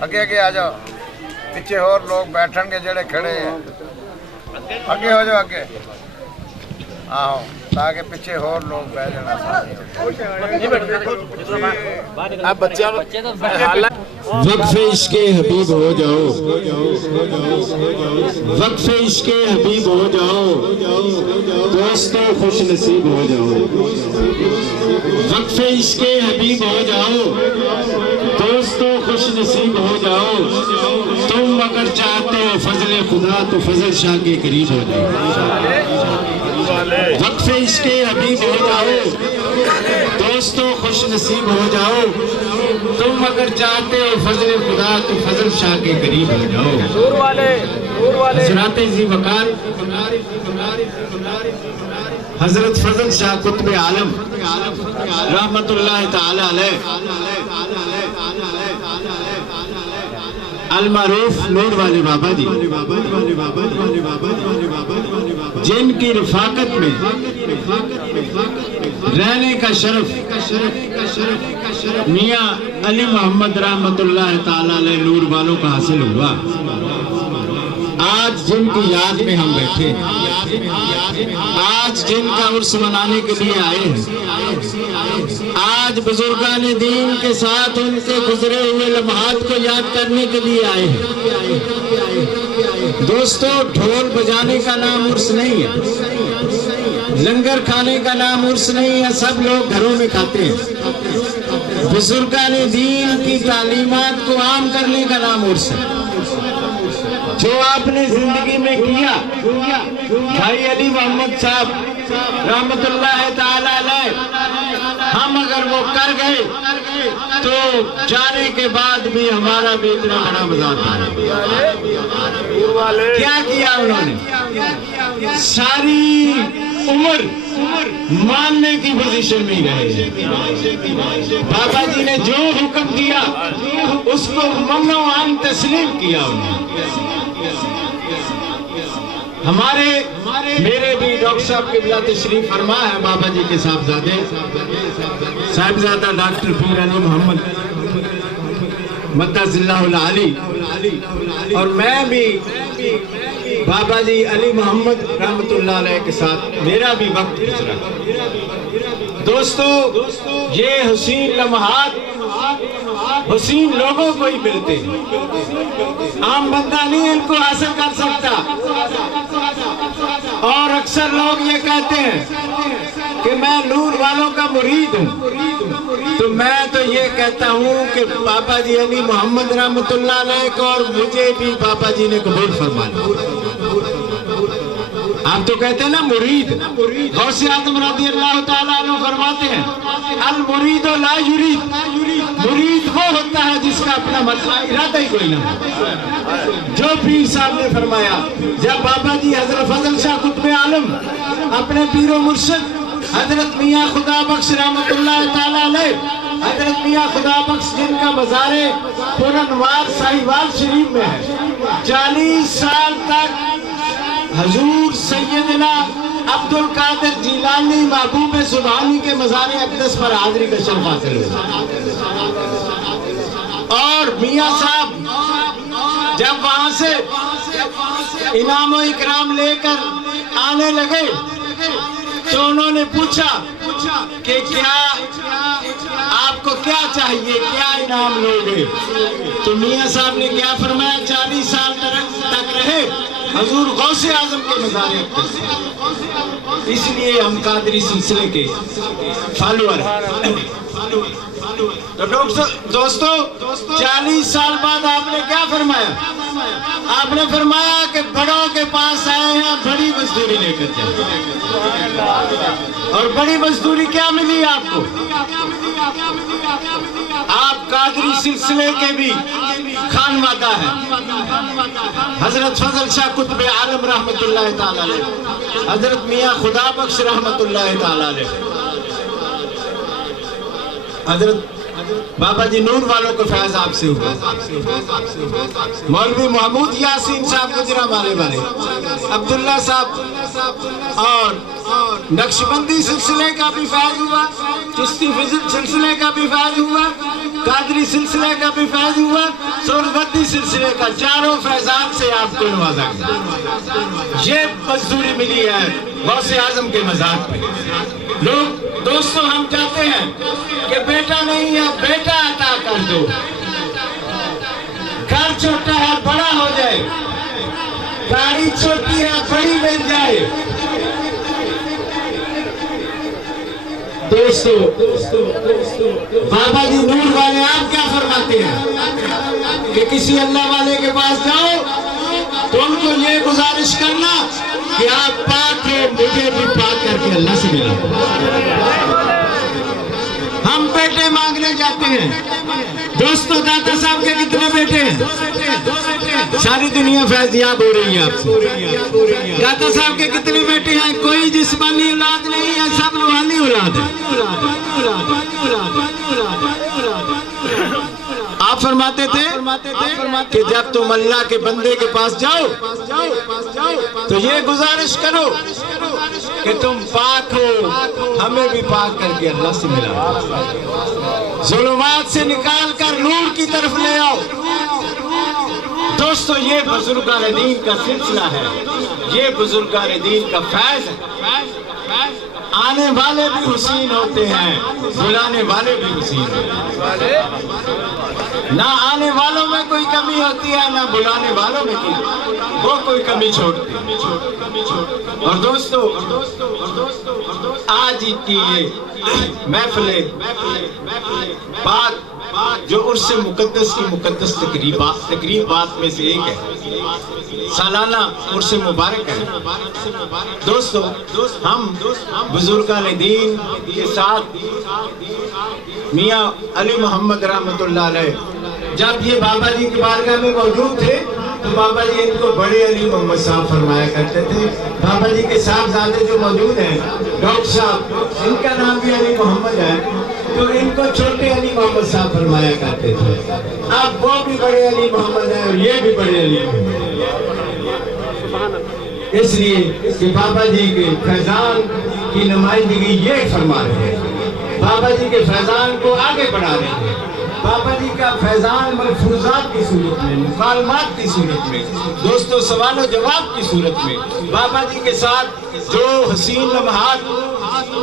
اگے اگے آ جاؤ پیچھے اور لوگ بیٹھن گے جڑے کھڑے ہیں اگے ہو جاؤ اگے آؤ تاکہ پیچھے اور لوگ بیٹھ جانا اب بچے وقف عشق حبیب ہو جاؤ وقف عشق حبیب ہو جاؤ دوستو خوش نصیب ہو جاؤ وقف عشق حبیب ہو جاؤ دوستو خوش نصیب ہو جاؤ تم اگر چاہتے ہو فضل خدا تو فضل شاہ کے قریب ہو جاؤ وقف عشق حبیب ہو جاؤ دوستو خوش نصیب ہو جاؤ تم اگر چاہتے ہو فضل خدا تو فضل شاہ کے قریب ہو جاؤ حضرات ذی وقار حضرت فضل شاہ قطب عالم رحمت اللہ تعالی علیہ المعروف نور والے بابا جی جن کی رفاقت میں رہنے کا شرف میاں علی محمد رحمت اللہ تعالی علیہ نور والوں کا حاصل ہوا آج جن کی یاد میں ہم بیٹھے ہیں آج جن کا عرس منانے کے لیے آئے ہیں آج بزرگان دین کے ساتھ ان کے گزرے ہوئے لمحات کو یاد کرنے کے لیے آئے ہیں دوستو ڈھول بجانے کا نام عرس نہیں ہے لنگر کھانے کا نام عرس نہیں ہے سب لوگ گھروں میں کھاتے ہیں بزرگان دین کی تعلیمات کو عام کرنے کا نام عرس ہے جو آپ نے زندگی میں کیا بھائی علی محمد صاحب رحمت اللہ تعالی علیہ ہم اگر وہ کر گئے تو جانے کے بعد بھی ہمارا بھی اتنا بڑا مزاق ہے کیا کیا انہوں نے ساری عمر ماننے کی پوزیشن میں رہے بابا جی نے جو حکم دیا اس کو ممنوعاً تسلیم کیا انہوں نے ہمارے میرے بھی ڈاکٹر صاحب قبلہ تشریف فرما ہے بابا جی کے صاحبزادہ ڈاکٹر پیر علی محمد مدد اللہ العالی اور میں بھی بابا جی علی محمد رحمت اللہ علیہ کے ساتھ میرا بھی وقت گزرا دوستو یہ حسین لمحات حسین لوگوں کو ہی ملتے ہیں عام بندہ نہیں ان کو حاصل کر سکتا اور اکثر لوگ یہ کہتے ہیں کہ میں نور والوں کا مرید ہوں تو میں تو یہ کہتا ہوں کہ بابا جی علی محمد رحمت اللہ علیہ کو اور مجھے بھی بابا جی نے قبول فرمایا آپ تو کہتے ہیں نا مرید غوث اعظم رضی اللہ تعالیٰ عنہ فرماتے ہیں المرید لا یرید مرید وہ ہوتا ہے جس کا اپنا ارادہ ہی کوئی نہ ہو جو پیر صاحب نے فرمایا جب بابا جی حضرت فضل شاہ قطب عالم اپنے پیر و مرشد حضرت میاں خدا بخش رحمت اللہ تعالیٰ علیہ حضرت میاں خدا بخش جن کا مزار پرانوار ساہیوال شریف میں ہے 40 سال تک حضور سیدنا عبد القادر جیلانی محبوب سبحانی کے مزار اقدس پر حاضری کا شرف حاصل ہوا، اور میاں صاحب جب وہاں سے انعام و اکرام لے کر آنے لگے تو انہوں نے پوچھا کہ کیا آپ کو کیا چاہیے، کیا انعام لوگے؟ تو میاں صاحب نے کیا فرمایا؟ 40 سال تک رہے حضور غوث اعظم کے مزار اقدس، اس لیے ہم قادری سلسلے کے فالوور ہیں۔ تو دوستو 40 سال بعد آپ نے کیا فرمایا؟ آپ نے فرمایا کہ بڑوں کے پاس آئے ہیں، بڑی مزدوری لے کر جائیں، اور بڑی مزدوری کیا ملی آپ کو؟ آپ قادری سلسلے کے بھی خانوادہ ہیں۔ حضرت فضل شاہ قطب عالم رحمت اللہ تعالیٰ علیہ، حضرت میاں خدا بخش رحمت اللہ تعالیٰ علیہ، حضرت بابا جی نور والوں کو فیض آپ سے ہوا، مولوی محمود یاسین صاحب گجرانوالے والے، عبداللہ صاحب، اور نقشبندی سلسلے کا بھی فیض ہوا، چشتی سلسلے کا بھی فیض ہوا، قادری سلسلے کا بھی فیض ہوا، سہروردی سلسلے کا، چاروں فیضان سے آپ کو نوازا گیا۔ یہ مزدوری ملی ہے غوث اعظم کے مزار پہ۔ لوگ دوستو ہم چاہتے ہیں کہ بیٹا نہیں ہے بیٹا عطا کر دو، گھر چھوٹا ہے بڑا ہو جائے، گاڑی چھوٹی ہے بڑی مل جائے۔ دوستو بابا جی نور والے آپ کیا فرماتے ہیں کہ کسی اللہ والے کے پاس جاؤ تو ان کو یہ گزارش کرنا کہ آپ پاک ہو، مجھے بھی پاک کر کے اللہ سے ملا۔ ہم بیٹے مانگنے جاتے ہیں، دوستو داتا صاحب کے کتنے بیٹے ہیں؟ ساری دنیا فیضیاب ہو رہی ہے آپ سے۔ داتا صاحب کے کتنے بیٹے ہیں؟ کوئی جسمانی اولاد نہیں ہے، سب روحانی اولاد ہے۔ آپ فرماتے تھے کہ جب تم اللہ کے بندے کے پاس جاؤ تو یہ گزارش کرو کہ تم پاک ہو، ہمیں بھی پاک کر کے اللہ سے ملا، ظلمات سے نکال کر نور کی طرف لے آؤ۔ دوستو یہ بزرگان دین کا سلسلہ ہے، یہ بزرگان دین کا فیض ہے۔ آنے والے بھی حسین ہوتے ہیں، بلانے والے بھی حسین ہوتے ہیں۔ نہ آنے والوں میں کوئی کمی ہوتی ہے، نہ بلانے والوں میں وہ کوئی کمی چھوڑتی ہے۔ اور دوستو آج کی یہ محفل پاک جو عرس مقدس کی مقدس تقریبات میں سے ایک ہے، سالانہ عرس مبارک ہے۔ دوستو ہم بزرگان دین کے ساتھ میاں علی محمد رحمت اللہ علیہ جب یہ بابا جی کی بارگاہ میں موجود تھے تو بابا جی ان کو بڑے علی محمد صاحب فرمایا کرتے تھے۔ بابا جی کے صاحبزادے جو موجود ہیں ڈاکٹر صاحب، ان کا نام بھی علی محمد ہے، تو ان کو چھوٹے علی محمد صاحب فرمایا کرتے تھے۔ اب وہ بھی بڑے علی محمد ہیں اور یہ بھی بڑے علی محمد ہیں، اس لیے کہ بابا جی کے فیضان کی نمائندگی یہ فرما رہے ہیں، بابا جی کے فیضان کو آگے بڑھا رہے ہیں۔ بابا جی کا فیضان ملفوظات کی صورت میں، مکالمات کی صورت میں، دوستو سوال و جواب کی صورت میں، بابا جی کے ساتھ جو حسین لمحات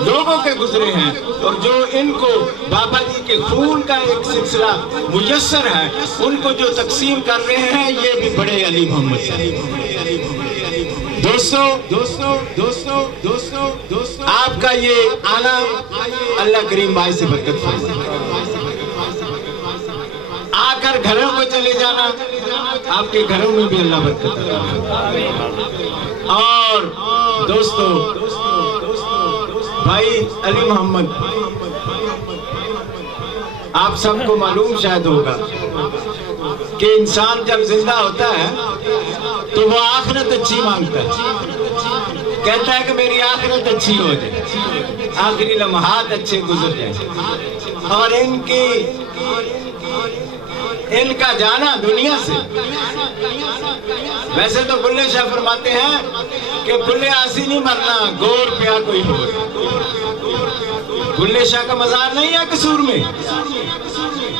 لوگوں کے گزرے ہیں اور جو ان کو بابا جی کے خون کا ایک سلسلہ میسر ہے، ان کو جو تقسیم کر رہے ہیں، یہ بھی بڑے علی محمد صاحب۔ دوستو آپ کا یہ آنا اللہ کریم بھائی سے برکت فرمائے۔ آ کر گھروں کو چلے جانا، آپ کے گھروں میں بھی اللہ برکت فرمائے۔ اور دوستو بھائی علی محمد، آپ سب کو معلوم شاید ہوگا کہ انسان جب زندہ ہوتا ہے تو وہ آخرت اچھی مانگتا ہے، کہتا ہے کہ میری آخرت اچھی ہو جائے، آخری لمحات اچھے گزر جائیں۔ اور ان کا جانا دنیا سے. ویسے تو بلے شاہ فرماتے ہیں کہ بلے آسی نہیں مرنا گور پیا کوئی ہو. بلے شاہ کا مزار نہیں ہے قصور میں,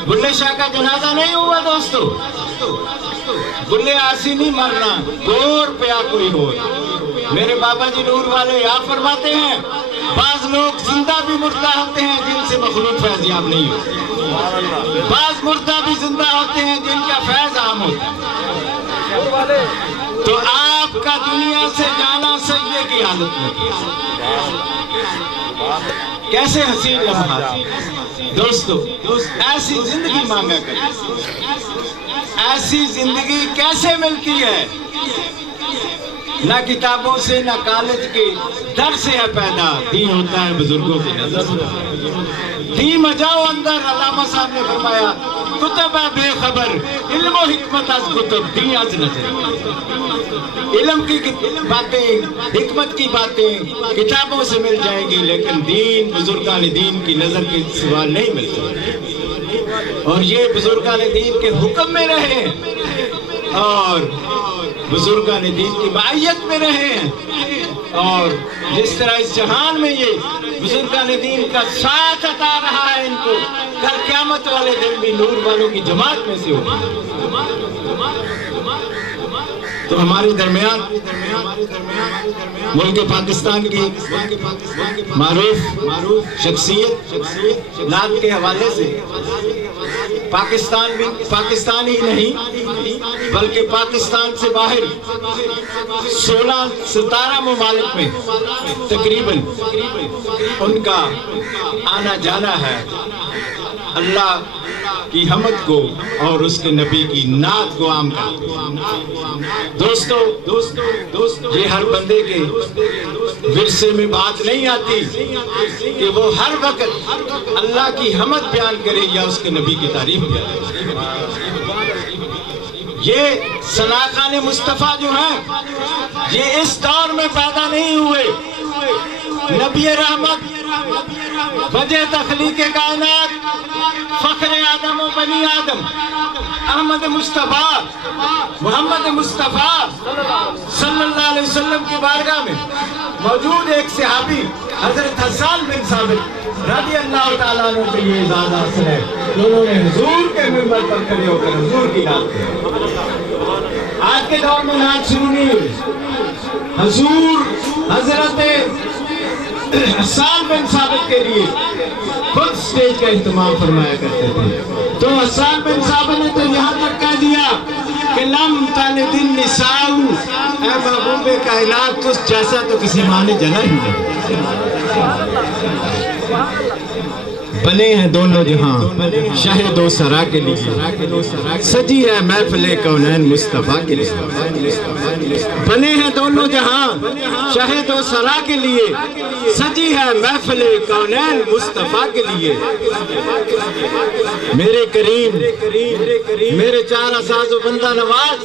بلے شاہ کا جنازہ نہیں ہوا دوستو. بلے آسی نہیں مرنا گور پیا کوئی ہو. میرے بابا جی نور والے آپ فرماتے ہیں بعض لوگ زندہ بھی مردہ ہوتے ہیں جن سے مخلوق فیضیاب نہیں ہوتی, بعض مردہ بھی زندہ ہوتے ہیں جن کا فیض عام ہوتا ہے. تو آپ کا دنیا سے جانا سجدے کی حالت میں کیسے حسین لمحات. دوستو ایسی زندگی مانگا کریں. ایسی زندگی کیسے ملتی ہے؟ نہ کتابوں سے نہ کالج کے در سے ہے پیدا, دین ہوتا ہے بزرگوں کی نظر سے. دین مجاؤ اندر, علامہ صاحب نے فرمایا کتب ہے بے خبر علم و حکمت از کتب دین از نظر. علم کی باتیں حکمت کی باتیں کتابوں سے مل جائیں گی, لیکن دین بزرگان دین کی نظر کے سوا نہیں ملتی. اور یہ بزرگان دین کے حکم میں رہے ہیں اور بزرگان دین کی معیت میں رہے ہیں, اور جس طرح اس جہان میں یہ بزرگان دین کا ساتھ عطا رہا ہے ان کو, کل قیامت والے دن بھی نور والوں کی جماعت میں سے ہوگی. تو ہمارے درمیان ملک پاکستان کی معروف شخصیت نعت کے حوالے سے پاکستان بھی پاکستان ہی نہیں بلکہ پاکستان سے باہر 16-17 ممالک میں تقریباً ان کا آنا جانا ہے. اللہ کی حمد کو اور اس کے نبی کی نعت کو عام کرتے. دوستو یہ ہر بندے کے ورثے میں بات نہیں آتی کہ وہ ہر وقت اللہ کی حمد بیان کرے یا اس کے نبی کی تعریف بیان کرے. یہ ثناخان مصطفیٰ جو ہیں یہ اس دور میں پیدا نہیں ہوئے. نبی رحمت وجہ تخلیق کائنات فخر آدم و بنی آدم احمد مصطفیٰ محمد مصطفیٰ صلی اللہ علیہ وسلم کی بارگاہ میں موجود ایک صحابی حضرت حسان بن ثابت رضی اللہ تعالیٰ عنہ سے یہ اعزاز حاصل ہے کہ انہوں نے حضور کے منبر پر کھڑے ہو کر حضور کی نعت کی. آج کے دور میں نعت شروع نہیں ہوئی. حضور حضرت حسان بن ثابت کے لیے خود سٹیج کا اہتمام فرمایا کرتے تھے. تو حسان بن ثابت نے تو یہاں تک کہہ دیا کہ لم تلد النساء, اے محبوب کائنات تجھ جیسا تو کسی ماں نے جنا ہی نہیں. بنے ہیں دونوں جہاں شاہد و سرا کے لیے, سجی ہے محفل کونین مصطفیٰ کے لیے. بنے ہیں دونوں جہاں شاہد و سرا کے لیے, سجی ہے محفل کونین مصطفیٰ کے لیے. میرے کریم میرے چار اساس و بندہ نواز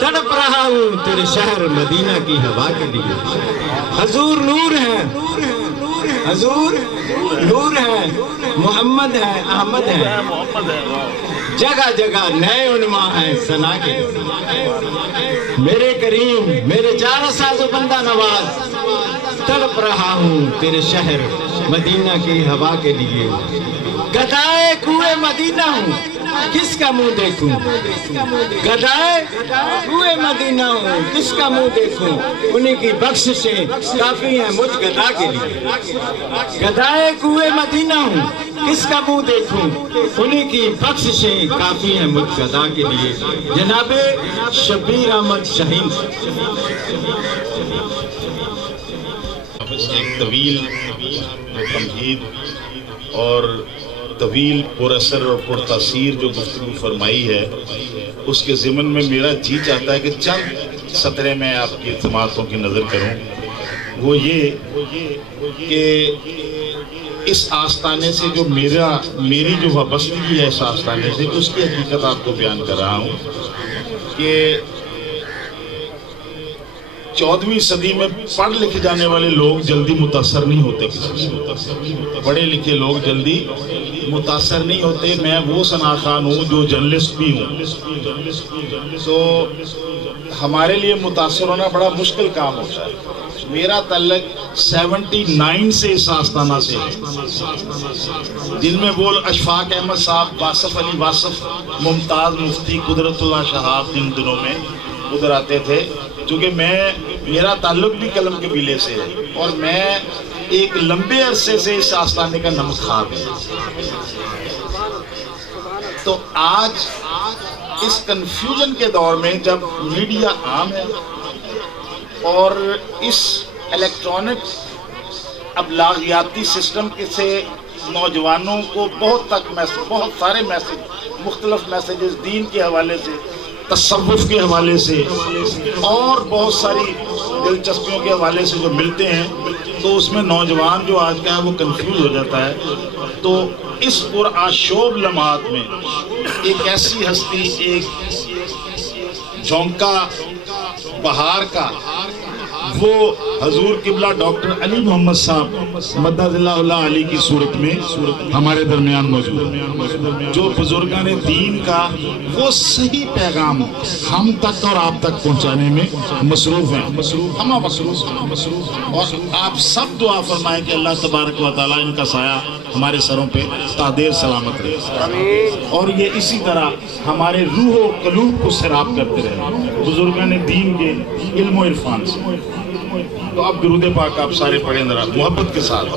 تڑپ رہا ہوں تیرے شہر مدینہ کی ہوا کے لیے. حضور نور ہے, حضور نور ہے, محمد ہے, احمد ہے, جگہ جگہ نئے عنوان ہیں ثنا کے. میرے کریم میرے چار اساس و بندہ نواز تڑپ رہا ہوں تیرے شہر مدینہ کی ہوا کے لیے. گدائے کوئے مدینہ ہوں کس کا منہ دیکھوں, گدائے کوئے مدینہ ہوں کس کا منہ دیکھوں, انہیں کی بخششیں کافی ہیں مجھ گدا کے لیے. گدائے کوئے مدینہ ہوں کس کا منہ دیکھوں, انہیں کی بخششیں کافی ہیں مجھ گدا کے لیے. جناب شبیر احمد شاہین ایک طویل تمہید اور طویل پر اثر اور پر تاثیر جو گفتگو فرمائی ہے, اس کے ضمن میں میرا جی چاہتا ہے کہ چند سطرے میں آپ کی سماعتوں کی نظر کروں. وہ یہ کہ اس آستانے سے جو میری جو وابستگی ہے اس آستانے سے, اس کی حقیقت آپ کو بیان کر رہا ہوں کہ 14ویں صدی میں پڑھ لکھ جانے والے لوگ جلدی متاثر نہیں ہوتے کسی سے، پڑھے لکھے لوگ جلدی متاثر نہیں ہوتے۔ میں وہ ثنا خان ہوں جو جرنلسٹ بھی ہوں، تو ہمارے لیے متاثر ہونا بڑا مشکل کام ہوتا ہے۔ میرا تعلق 79 سے اس آستانہ سے ہے، جن میں وہ اشفاق احمد صاحب، واصف علی واصف، ممتاز مفتی، قدرت اللہ شہاب ان دنوں میں ادھر آتے تھے، چونکہ میرا تعلق بھی قلم قبیلے سے ہے اور میں ایک لمبے عرصے سے اس آستانے کا نمک خواب ہوں۔ تو آج اس کنفیوژن کے دور میں جب میڈیا عام ہے اور اس الیکٹرانک ابلاغیاتی سسٹم سے نوجوانوں کو بہت سارے میسج، مختلف میسیجز دین کے حوالے سے، تصوف کے حوالے سے اور بہت ساری دلچسپیوں کے حوالے سے جو ملتے ہیں، تو اس میں نوجوان جو آج کا ہے وہ کنفیوز ہو جاتا ہے۔ تو اس پرآشوب لمحات میں ایک ایسی ہستی، ایک جھونکا بہار کا، وہ حضور قبلہ ڈاکٹر علی محمد صاحب مدد اللہ علی کی صورت میں ہمارے درمیان موجود ہے، جو بزرگان دین کا وہ صحیح پیغام ہم تک اور آپ تک پہنچانے میں مصروف ہیں، ہم مصروف، اور آپ سب دعا فرمائیں کہ اللہ تبارک و تعالیٰ ان کا سایہ ہمارے سروں پہ تا دیر سلامت رہے، اور یہ اسی طرح ہمارے روح و قلوب کو سیراب کرتے رہے بزرگان دین کے علم و عرفان سے۔ تو اب درود پاک آپ سارے پڑھیں ذرا محبت کے ساتھ۔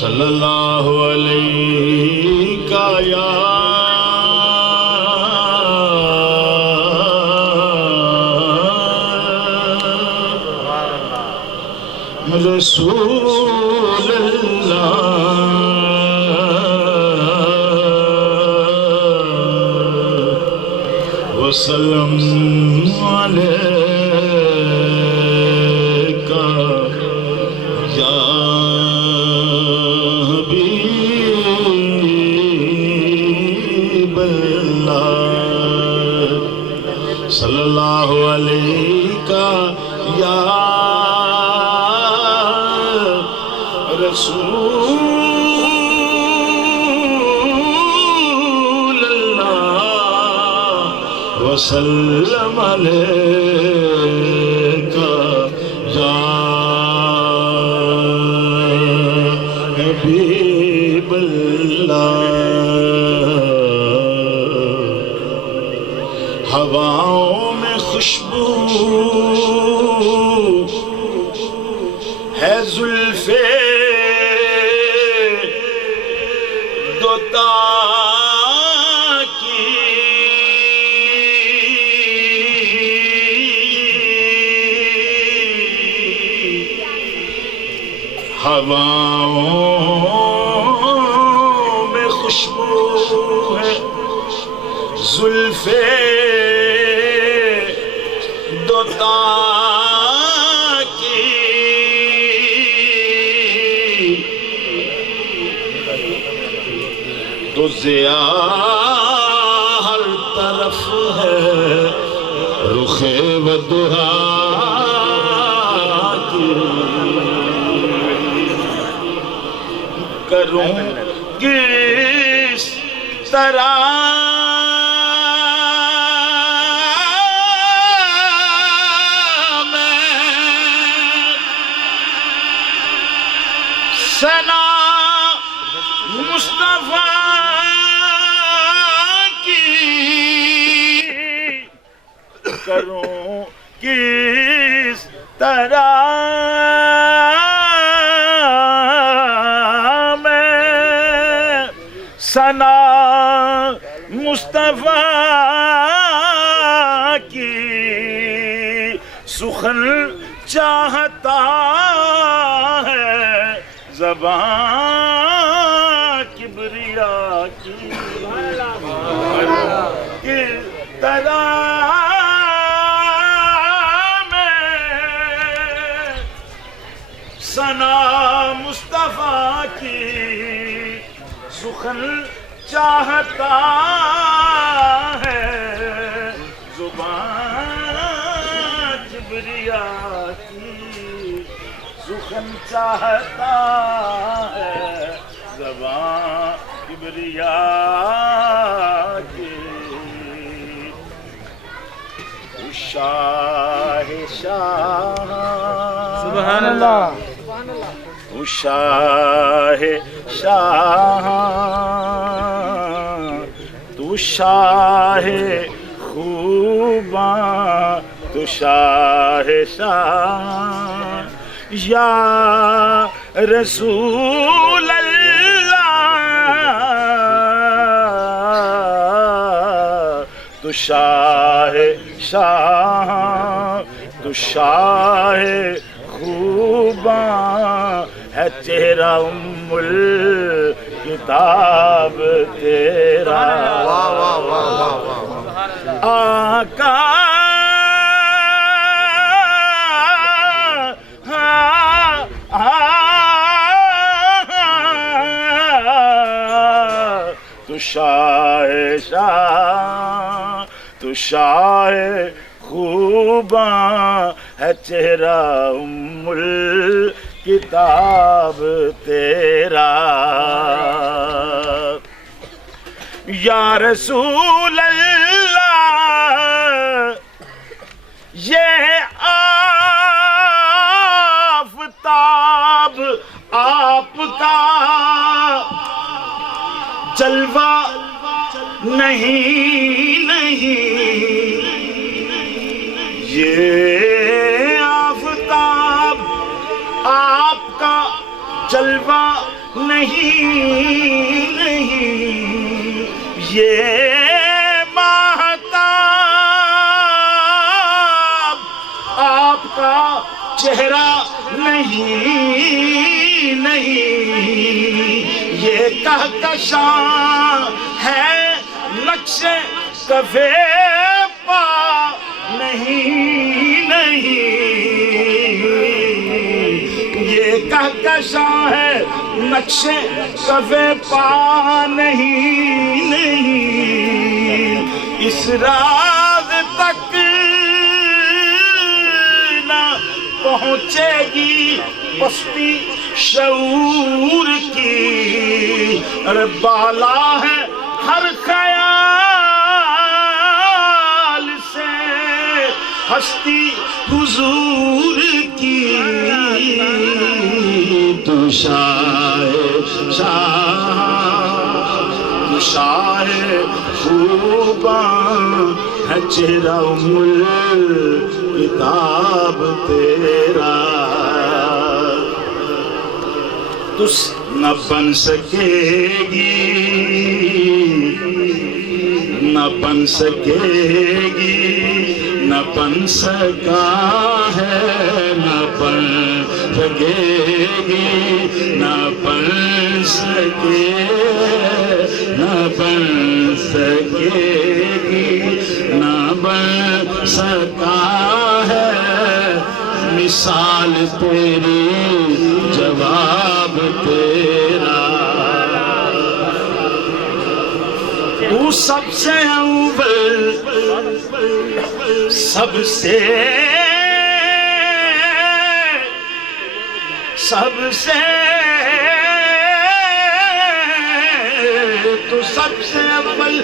صلی اللہ علیہ یا رسول اللہ وسلم علیکہ یا حبیب اللہ صلی اللہ علیکہ یا رسول اللہ وسلم علیکہ یا حبیب اللہ۔ ہواؤں میں خوشبو ہے زلفے ہواؤں میں خوشبو ہے زلفے دوتا کی، تو ضیاء ہر طرف ہے رخ ودہا کی، کروں کس طرح میں ثنا مصطفیٰ کی، کروں کس طرح ثنا مصطفیٰ کی، سخن چاہتا ہے زبان کبریا کی، کس طرح میں سخن چاہتا ہے زبان کبریا کی، سخن چاہتا ہے زبان کبریا کی، شاہ شاہ سبحان اللہ، تو شاہ شاہ، تو شاہ خوباں، تو شاہ شاہ، یا رسول اللہ، تو شاہ شاہ، تو شاہ خوباں ہے چہرہ ام الکتاب تیرا، واہ واہ واہ واہ واہ، آقا تو شاہ شاہ، تو شاہ خوباں ہے چہرہ ام الکتاب تیرا، یا رسول اللہ یہ آفتاب آپ کا جلوہ نہیں، یہ آفتاب آپ کا جلوہ نہیں، یہ ماہتاب آپ کا چہرہ نہیں، یہ کہکشاں ہے نقش کف پا نہیں، یہ کہکشاں ہے نقش کف پا نہیں، اس راز تک نہ پہنچے گی پستی شعور کی، ارے بالا ہے ہر خیال سے ہستی حضور کی، تو شاہ شاہ، تو شاہ خوباں ہے چہرہ ام الکتاب تیرا، تس نہ بن سکے گی، نہ بن سکے گی، نہ بن سکا ہے، نہ بن سکے گی، نہ بن سکے، نہ بن سکے گی، نہ بن سکا ہے، مثال تیری جواب تیرا، تو سب سے اول، سب سے تو سب سے اول،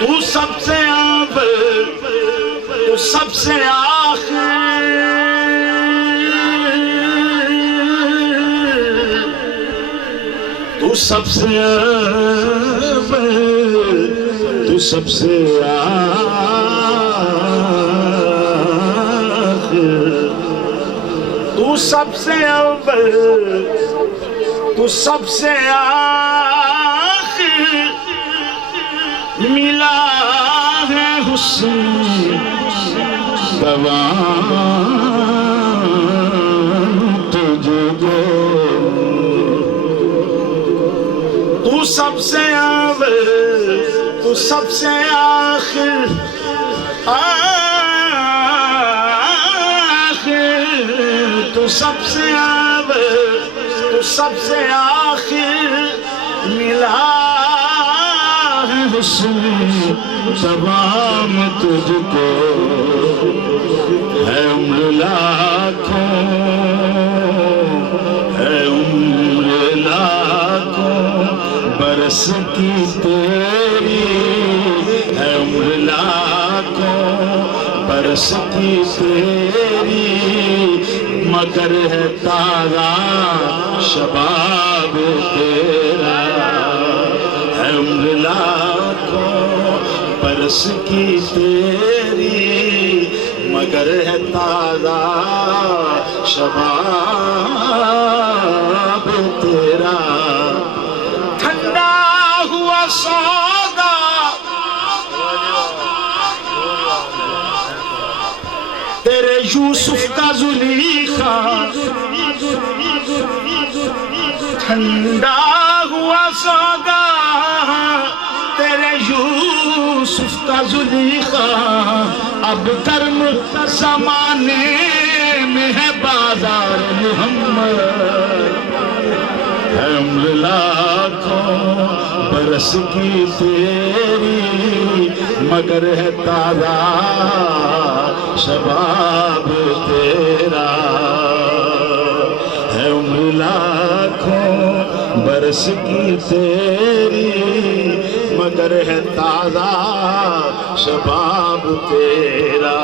تو سب سے اول، تو سب سے آخر، تو سب سے اول، تو سب سے آخر، تو سب سے اول، تو سب سے آخر، ملا ہے حسن دوان تجھ کو، تو سب سے اول، تو سب سے آخر، تو سب سے اول، تو سب سے آخر، ملا ہے حسن تمام تجھ کو، ہے عمر لاکھوں، ہے عمر لاکھوں برس کی تیری، ہے عمر لاکھوں برس کی تیری، مگر ہے تازہ شباب تیرا، ہے عمر لاکھوں برس کی تیری، مگر ہے تازہ شباب تیرا، ٹھنڈا ہوا سودا تیرے یوسف کا زلیخا، ٹھنڈا ہوا سودا تیرے یوسف کا زلیخا، اب گرم زمانے میں ہے بازار محمد، ہے عمر لاکھوں برس کی تیری، مگر ہے تازہ شباب تیرا، ہے عمر لاکھوں برس کی تیری، مگر ہے تازہ شباب تیرا،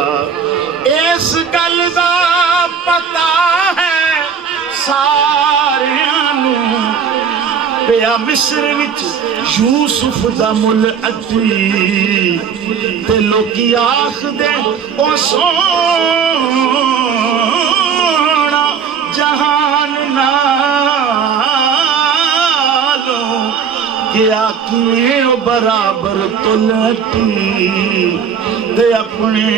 اس گل دا پتا ہے ساریاں نوں، پیا مصر وچ یوسف دا مل اٹی، تے لوکی آکھدے او سونا جہان نالوں، کیا کیے او برابر تو لٹی، تے اپنے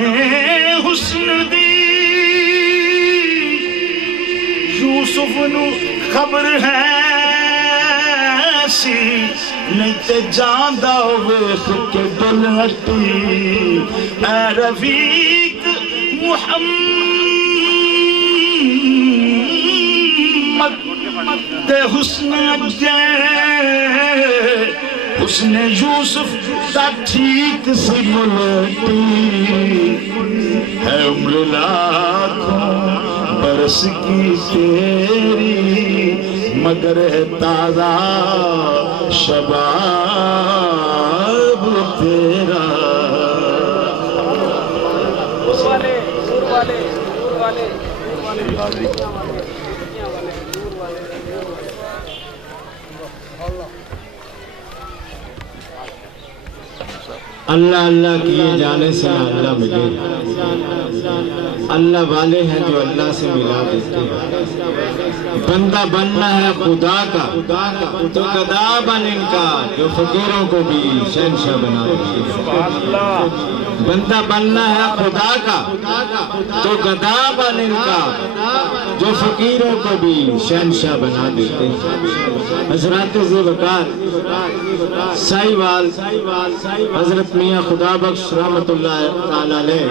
حسن دی یوسف نو خبر ہے سی، نہیں تے جاندہ ویخ کے دل ہٹی، اے رفیق محمد دے حسن اجے، حسن یوسف دا ٹھیک سی ملٹی، ہے عمر لاکھوں برس کی تیری، مگر ہے تازہ شباب تیرا، اللہ اللہ کیے جانے سے نہ اللہ ملے، اللہ والے ہیں جو اللہ سے ملا دیتے ہیں، بندہ بننا ہے خدا کا تو گدا بن ان کا، جو فقیروں کو بھی شہنشاہ بنا دیتے ہیں، بندہ بننا ہے خدا کا تو گدا بن ان کا، جو فقیروں کو بھی شہنشاہ بنا دیتے ہیں۔ حضرات ذی وقار سائیوال حضرت میاں خدا بخش رحمت اللہ تعالیٰ علیہ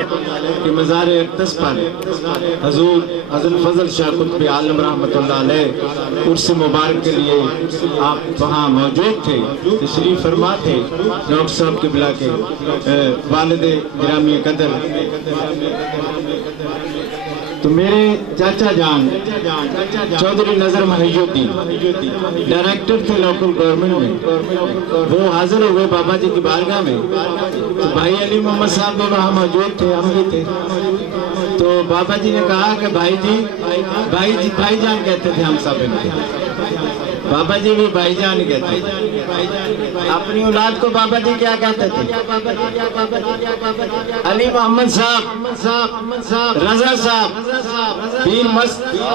کی مزار اقدس پر حضور حضرت فضل شاہ قطب عالم رحمت اللہ علیہ عرس مبارک کے لیے آپ وہاں موجود تھے، تشریف فرما تھے، ڈاکٹر صاحب قبلہ کے والد گرامی قدر، تو میرے چاچا جان چودھری نظر محی الدین ڈائریکٹر تھے لوکل گورنمنٹ میں، وہ حاضر ہوئے بابا جی کی بارگاہ میں، تو بھائی علی محمد صاحب بھی وہاں موجود تھے، ہم بھی تھے، تو بابا جی نے کہا کہ بھائی جان کہتے تھے ہم سب ان کے، بابا جی بھی بھائی جان کہتے تھے، اپنی اولاد کو بابا جی کیا کہتے تھے؟ علی محمد صاحب، رضا صاحب، پیر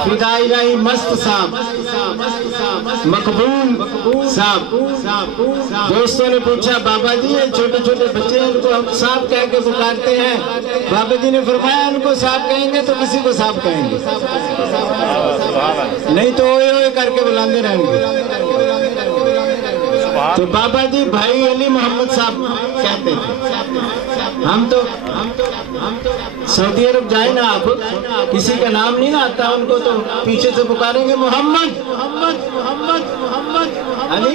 فدائی الہی مست صاحب، مقبول صاحب۔ دوستوں نے پوچھا بابا جی یہ چھوٹے چھوٹے بچے ہیں ان کو ہم صاحب کہہ کے پکارتے ہیں، بابا جی نے فرمایا ان کو صاحب کہیں گے تو کسی کو صاحب کہیں گے، نہیں تو اوئے اوئے کر کے بلاندے رہیں گے، تو بابا جی بھائی علی محمد صاحب کہتے تھے۔ ہم تو سعودی عرب جائیں نا آپ، کسی کا نام نہیں نہ آتا ان کو تو پیچھے سے پکاریں گے محمد محمد محمد محمد علی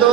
2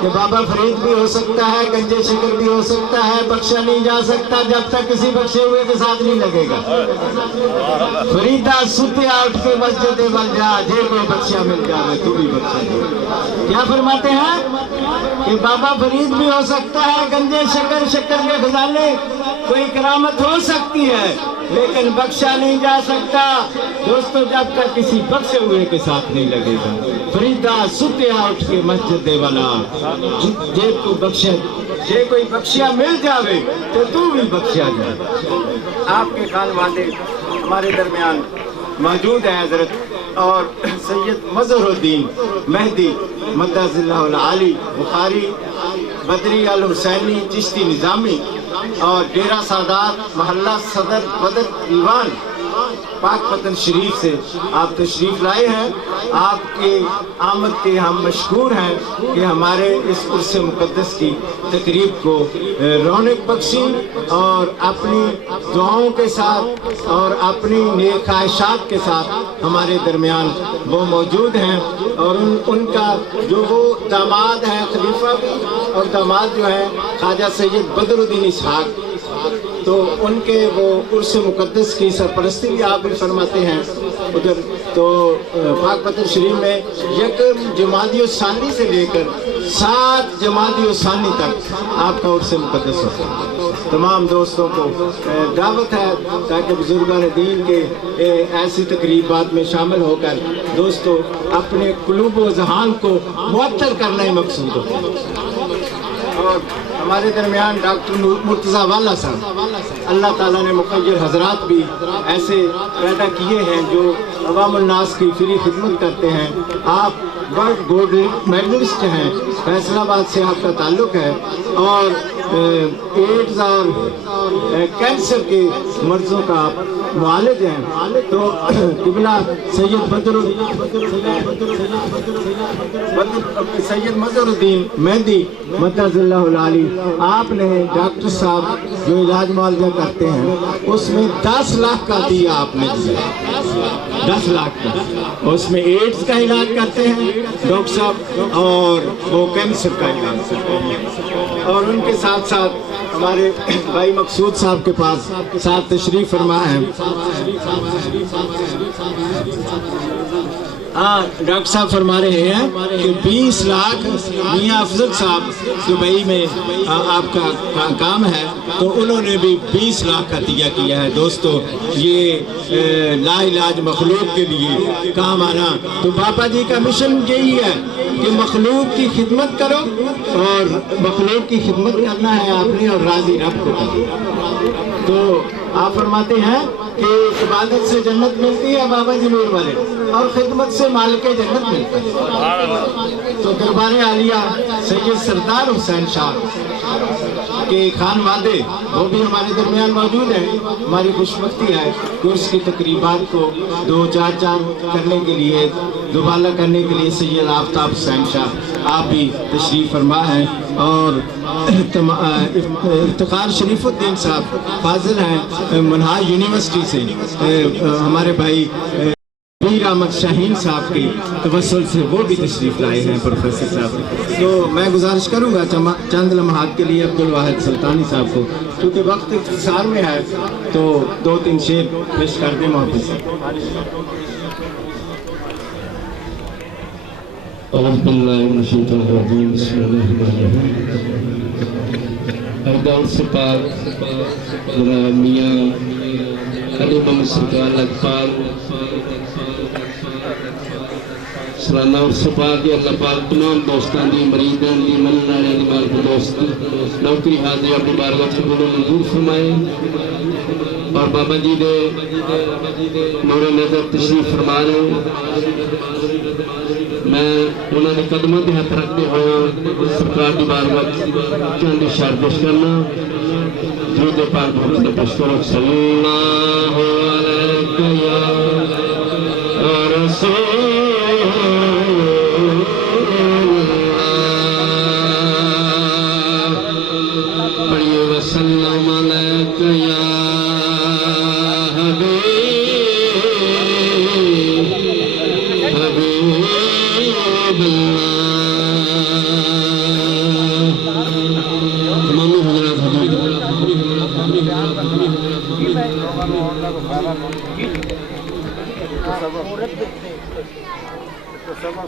کہ بابا فرید بھی ہو سکتا ہے، گنجے شکر بھی ہو سکتا ہے، بخشا نہیں جا سکتا جب تک کسی بخشے ہوئے کے ساتھ نہیں لگے گا۔ فریدہ ستیا اٹھ کے مسجد بن جا، جے کوئی بخشا مل جائے تو بھی بخشا دے۔ کیا فرماتے ہیں کہ بابا فرید بھی ہو سکتا ہے، گنجے شکر کے خزانے، کوئی کرامت ہو سکتی ہے لیکن بخشا نہیں جا سکتا دوستو جب تک کسی بخشے ہوئے کے ساتھ نہیں لگے گا۔ فریدہ ستیا اٹھ کے مسجد والا، جے کوئی بخشیا مل جاوے تو بھی بخشیا جائے۔ آپ کے خانوادے ہمارے درمیان موجود ہیں حضرت، اور سید مظہر الدین مہدی مدد اللہ العالی بخاری، بدری الحسینی چشتی نظامی، اور ڈیرہ سادات محلہ صدر بدر دیوان پاک پتن شریف سے آپ تشریف لائے ہیں۔ آپ کی آمد کے ہم مشکور ہیں کہ ہمارے اس عرس مقدس کی تقریب کو رونق بخشی، اور اپنی دعاؤں کے ساتھ اور اپنی نیک خواہشات کے ساتھ ہمارے درمیان وہ موجود ہیں، اور ان کا جو وہ داماد ہیں خلیفہ بھی، اور داماد جو ہیں خواجہ سید بدر الدین اسحاق، تو ان کے وہ عرس مقدس کی سرپرستی بھی آپ بھی فرماتے ہیں ادھر۔ تو پاک پتن شریف میں یکم جمادی الثانی سے لے کر 7 جمادی الثانی تک آپ کا عرس مقدس ہوتا ہے۔ تمام دوستوں کو دعوت ہے تاکہ بزرگان دین کے ایسی تقریبات میں شامل ہو کر دوستوں اپنے قلوب و ذہان کو معطر کرنا ہی مقصود ہو۔ اور ہمارے درمیان ڈاکٹر مرتضیٰ والا صاحب، اللہ تعالیٰ نے مخیر حضرات بھی ایسے پیدا کیے ہیں جو عوام الناس کی فری خدمت کرتے ہیں۔ آپ ورلڈ گولڈ میڈلسٹ ہیں، فیصل آباد سے آپ کا تعلق ہے، اور ایڈز اور کینسر کے مرضوں کا آپ معالج ہیں۔ تو قبلہ سید مظہر الدین مہدی مدد اللہ العالی، آپ نے ڈاکٹر صاحب جو علاج معالجہ کرتے ہیں اس میں 10 لاکھ کا دیا آپ نے دیا، 10 لاکھ کا، اس میں ایڈز کا علاج کرتے ہیں ڈاکٹر صاحب، اور وہ کینسر کا علاج کرتے ہیں۔ اور ان کے ساتھ ساتھ ہمارے بھائی مقصود صاحب کے پاس ساتھ تشریف فرما ہے۔ ڈاکٹر صاحب فرما رہے ہیں کہ 20 لاکھ میاں افضل صاحب دبئی میں آپ کا کام ہے، تو انہوں نے بھی 20 لاکھ کا عطیہ کیا ہے۔ دوستو یہ لا علاج مخلوق کے لیے کام آنا، تو بابا جی کا مشن یہی ہے کہ مخلوق کی خدمت کرو، اور مخلوق کی خدمت کرنا ہے آپ نے، اور راضی رب کو کرو۔ تو آپ فرماتے ہیں کہ عبادت سے جنت ملتی ہے بابا جی نور والے، اور خدمت سے مالک جنت ملتا ہے۔ تو دربار عالیہ سید سردار حسین شاہ کے خانوادے وہ بھی ہمارے درمیان موجود ہیں۔ ہماری خوشبختی ہے کہ اس کی تقریبات کو 2 4 کرنے کے لیے، دوبالا کرنے کے لیے سید آفتاب حسین شاہ آپ بھی تشریف فرما ہیں، اور افتخار شریف الدین صاحب فاضل ہیں منہاج یونیورسٹی سے، ہمارے بھائی پیر احمد شاہین صاحب کے توسل سے وہ بھی تشریف لائے ہیں پروفیسر صاحب۔ تو میں گزارش کروں گا چند لمحات کے لیے عبدالواحد سلطانی صاحب کو، کیونکہ وقت اختصار میں ہے، تو 2-3 شعر پیش کر دیں محافظ۔ اعوذ باللہ من الشیطان الرجیم، بسم اللہ الرحمن الرحیم۔ اردور سے پاک جناب میاں علی محمد سرکار لجپال سلانہ اور سپاہ دی اللہ پاک تمام دوستان دی مریدان دی مننا علیہ دی مالک دوست نوکری حاضر اپنی بارگاہ قبول و منظور فرمائے، اور بابا جی دے نور نظر تشریف فرما رہے ہیں۔ میں انہوں نے قدموں کے ہاتھ رکھتے ہوئے سرکار دی بارگاہ چند اشعار پیش کرنا۔ درود پاک محمد پیش کرو۔ صلی اللہ علیہ یا رسول پڑھیے وسلم علیہ یا حبیب اللہ۔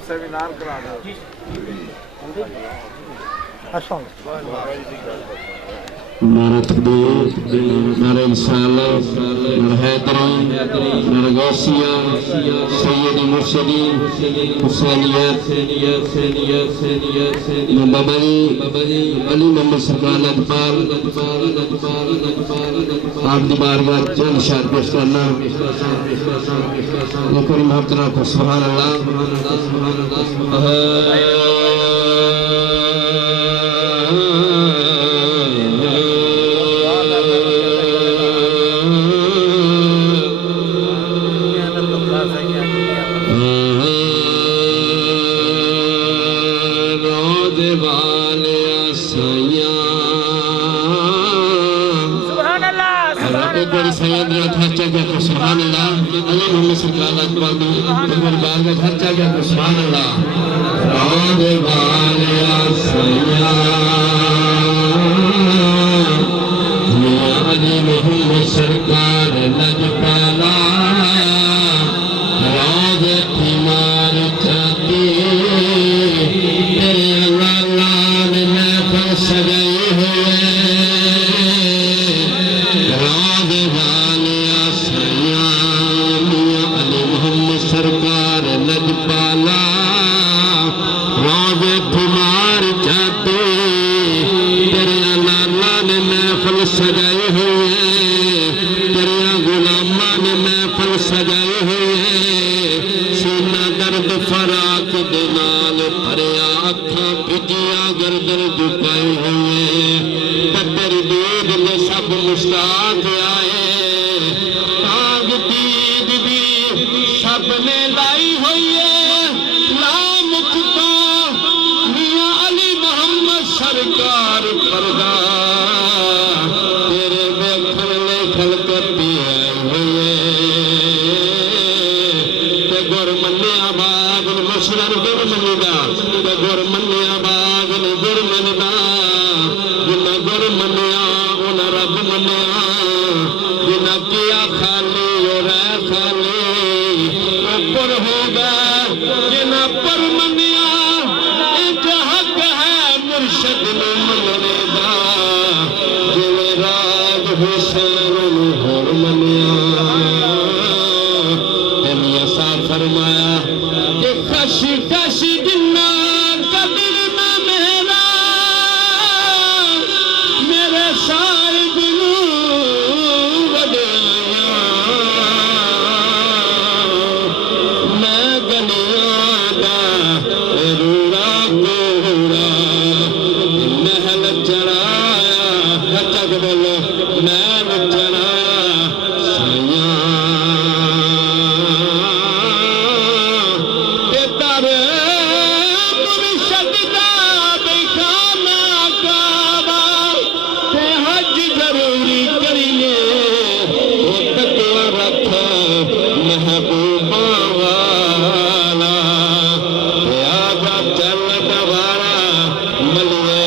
سیمینار کرا دو نعرہ تکبیر، نعرہ رسالت، نعرہ حیدری، نعرہ غوثیہ، سید مرشدین، حسینیت، بابا علی محمد سرکار لجپال، آپ دی بارگاہ چند اشعار پیش کرنا، لیکن محترم کو سبحان اللہ. سبحان اللہ علی محمد سرکار لجپال دی بارگاہ میں خرچہ گیا تو سبحان اللہ. رود والیا سیاں میاں علی محمد سرکار لجپالا رود تیمار چاہتی تیرے اللہ نے محفل سجائی ہوئے. رود والیا سرکار لجپالا روز تمہار چاہتے تیرے لالا نے محفل سجائے ہوئے تیرے غلامہ نے محفل سجائے ہوئے. سینہ درد فراق دنال پھریا اکھاں بھجیا گردن جھکائے ہوئے قدر دید میں سب مشتاق آئے آگ دید بھی سب نے لائی ہوئی ہے لام خدا میاں علی محمد سرکار پرگاہ تیرے بے کھلنے کھلک بھی آئے ہوئے تے گر منیا باغ مشرن گر منیدہ تے گر منیا باغ گر منیدہ جنہ گر منیا انہ رب منیا جنہ کیا خالی اور اے خالی پر ہوگا جنہ پر منیا ایک حق ہے مرشد میں مننے دا جنہ راج حسین ہور منیا. دنیا سا فرمایا کہ خشی خشی جنہ قدر میں میرے سارے گناہ وڈیاں میں گنیاں دا روڑا کوڑا محل چڑھایا تک بولو محل چڑھایا سیاں کہ در مرشد دا بخانہ کعبہ تے حج ضروری کریے وہ تقوی رکھ محبوبہ والا تے آجا چل دوارا ملوے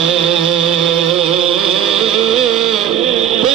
تے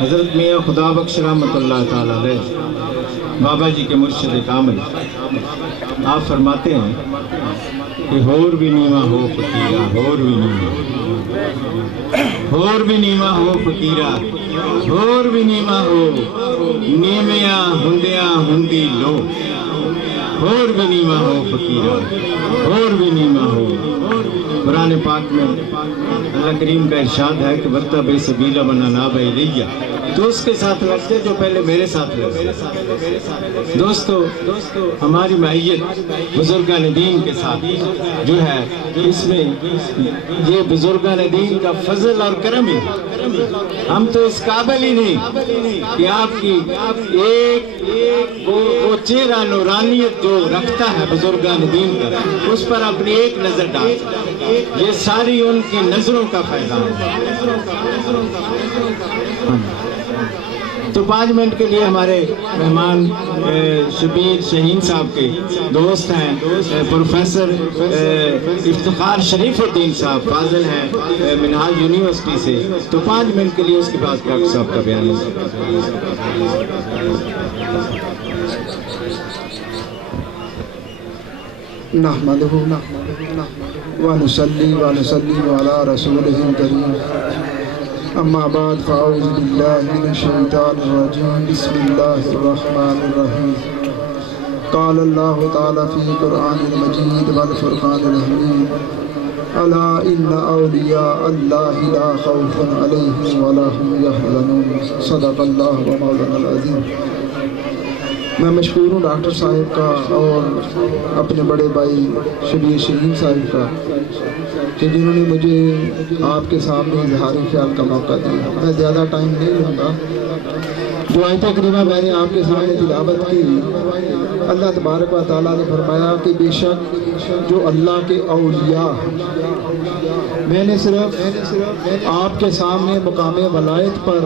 حضرت میاں خدا بخش رحمۃ اللہ تعالی علیہ بابا جی کے مرشد کامل آپ فرماتے ہیں کہ ہور بھی نیواں ہو فقیرہ، ہور بھی نیواں، ہور بھی نیواں ہو فقیرہ، ہور بھی نیواں ہو نیمیاں ہندیاں ہندی لو، ہور بھی نیواں ہو فقیرہ، ہور بھی نیواں ہو۔ قرآن پاک میں اللہ کریم کا ارشاد ہے کہ وَاتَّبِعْ بے سبیلا من اناب الیہ، تو اس کے ساتھ لگتے جو پہلے میرے ساتھ لگتے۔ دوستو ہماری معیت بزرگان دین کے ساتھ جو ہے، اس میں یہ بزرگان دین کا فضل اور کرم ہے۔ ہم تو اس قابل ہی نہیں کہ آپ کی ایک وہ چہرہ نورانیت جو رکھتا ہے بزرگان دین کا، اس پر اپنی ایک نظر ڈال، یہ ساری ان کی نظروں کا پیغام ہے۔ تو 5 منٹ کے لیے ہمارے مہمان شبیر شہین صاحب کے دوست ہیں، پروفیسر افتخار شریف الدین صاحب فاضل ہیں منہاج یونیورسٹی سے، تو 5 منٹ کے لیے اس کے بعد ڈاکٹر صاحب کا بیان ہے۔ نحمده ونصلي ونسلم على رسوله الكريم اما بعد فاعوذ بالله من الشيطان الرجيم بسم الله الرحمن الرحيم قال الله تعالى في القرآن المجيد والفرقان الحميد الا ان اولیاء اللہ لا خوف علیہم ولا هم يحزنون صدق اللہ ومولانا العظیم۔ میں مشکور ہوں ڈاکٹر صاحب کا اور اپنے بڑے بھائی شبیر شہین صاحب کا کہ جنہوں نے مجھے آپ کے سامنے اظہار خیال کا موقع دیا۔ میں زیادہ ٹائم نہیں لوں گا۔ جو آیت کریمہ میں نے آپ کے سامنے تلاوت کی، اللہ تبارک و تعالیٰ نے فرمایا کہ بے شک جو اللہ کے اولیاء، میں نے صرف آپ کے سامنے مقام ولایت پر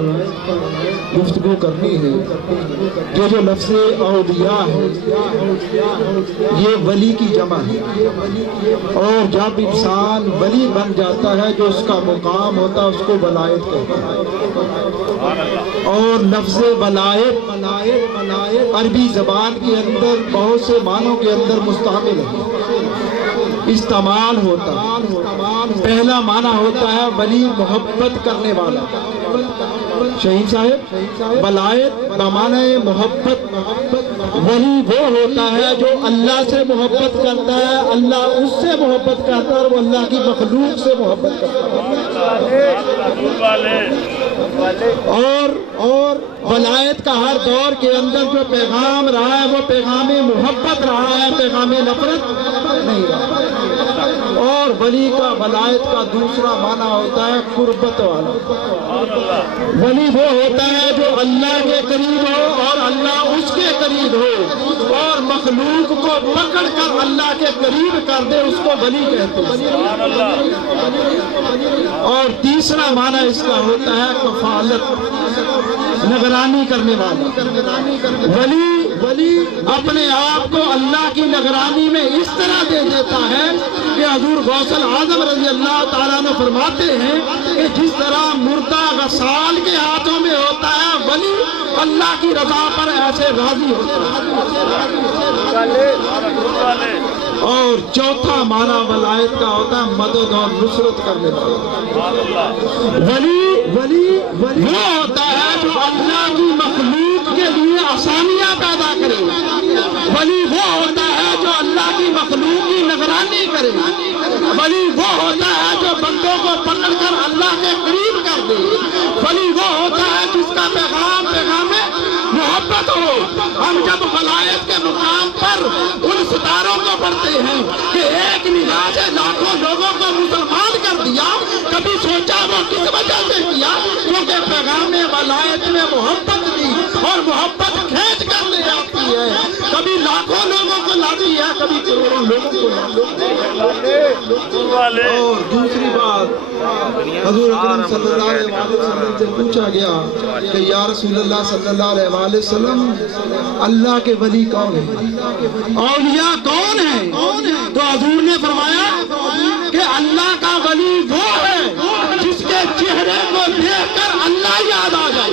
گفتگو کرنی ہے کہ جو لفظ اولیاء ہے یہ ولی کی جمع ہے، اور جب انسان ولی بن جاتا ہے جو اس کا مقام ہوتا ہے اس کو ولایت کہتے ہیں۔ اور لفظ ولایت عربی زبان کے اندر بہت سے معنوں کے اندر مستعمل ہے، استعمال ہوتا ہے۔ پہلا معنی ہوتا ہے ولی محبت کرنے والا۔ شہین صاحب، ولایت کا معنی ہے محبت۔ ولی وہ ہوتا ہے جو اللہ سے محبت کرتا ہے، اللہ اس سے محبت کرتا ہے اور وہ اللہ کی مخلوق سے محبت کرتا ہے۔ اور ولایت کا ہر دور کے اندر جو پیغام رہا ہے وہ پیغام محبت رہا ہے، پیغام نفرت نہیں رہا۔ اور ولی کا ولایت کا دوسرا معنی ہوتا ہے قربت والا۔ ولی وہ ہوتا ہے جو اللہ کے قریب ہو اور اللہ اس کے قریب ہو، اور مخلوق کو پکڑ کر اللہ کے قریب کر دے، اس کو ولی کہتے ہیں۔ اور تیسرا معنی اس کا ہوتا ہے کفالت، نگرانی کرنے والا۔ ولی اپنے آپ کو اللہ کی نگرانی میں اس طرح دے دیتا ہے کہ حضور غوث اعظم رضی اللہ تعالیٰ عنہ فرماتے ہیں کہ جس طرح مردہ غسال کے ہاتھوں میں ہوتا ہے، ولی اللہ کی رضا پر ایسے راضی ہوتا ہے۔ اور چوتھا معنی ولایت کا ہوتا ہے مدد اور نصرت کرنے والا۔ ولی وہ ہوتا ہے جو اللہ کی مخلوق کے لیے آسانیاں پیدا کرے۔ ولی وہ ہوتا ہے جو اللہ کی مخلوق کی نگرانی کرے۔ ولی وہ ہوتا ہے جو بندوں کو پکڑ کر اللہ کے قریب کر دے۔ ولی وہ ہوتا ہے جس کا پیغام محبت ہو۔ ہم جب ولایت کے مقام پر ان ستاروں کو پڑھتے ہیں کہ ایک نگاہ سے لاکھوں لوگوں کو مسلمان کر دیا، کبھی سوچا وہ کس وجہ سے کیا؟ کیونکہ پیغام ولایت میں محبت دی، اور محبت کھینچ کر لے آتی ہے، کبھی لاکھوں لوگوں کو لاتی ہے، کبھی کروڑوں لوگوں کو لاتی ہے۔ اور دوسری بات، حضور اکرم صلی اللہ علیہ وسلم سے پوچھا گیا کہ یا رسول اللہ صلی اللہ علیہ وسلم، اللہ کے ولی کون ہیں؟ اولیاء کون ہیں؟ تو حضور نے فرمایا کہ اللہ کا ولی وہ ہے جس کے چہرے کو دیکھ کر اللہ یاد آ جائے۔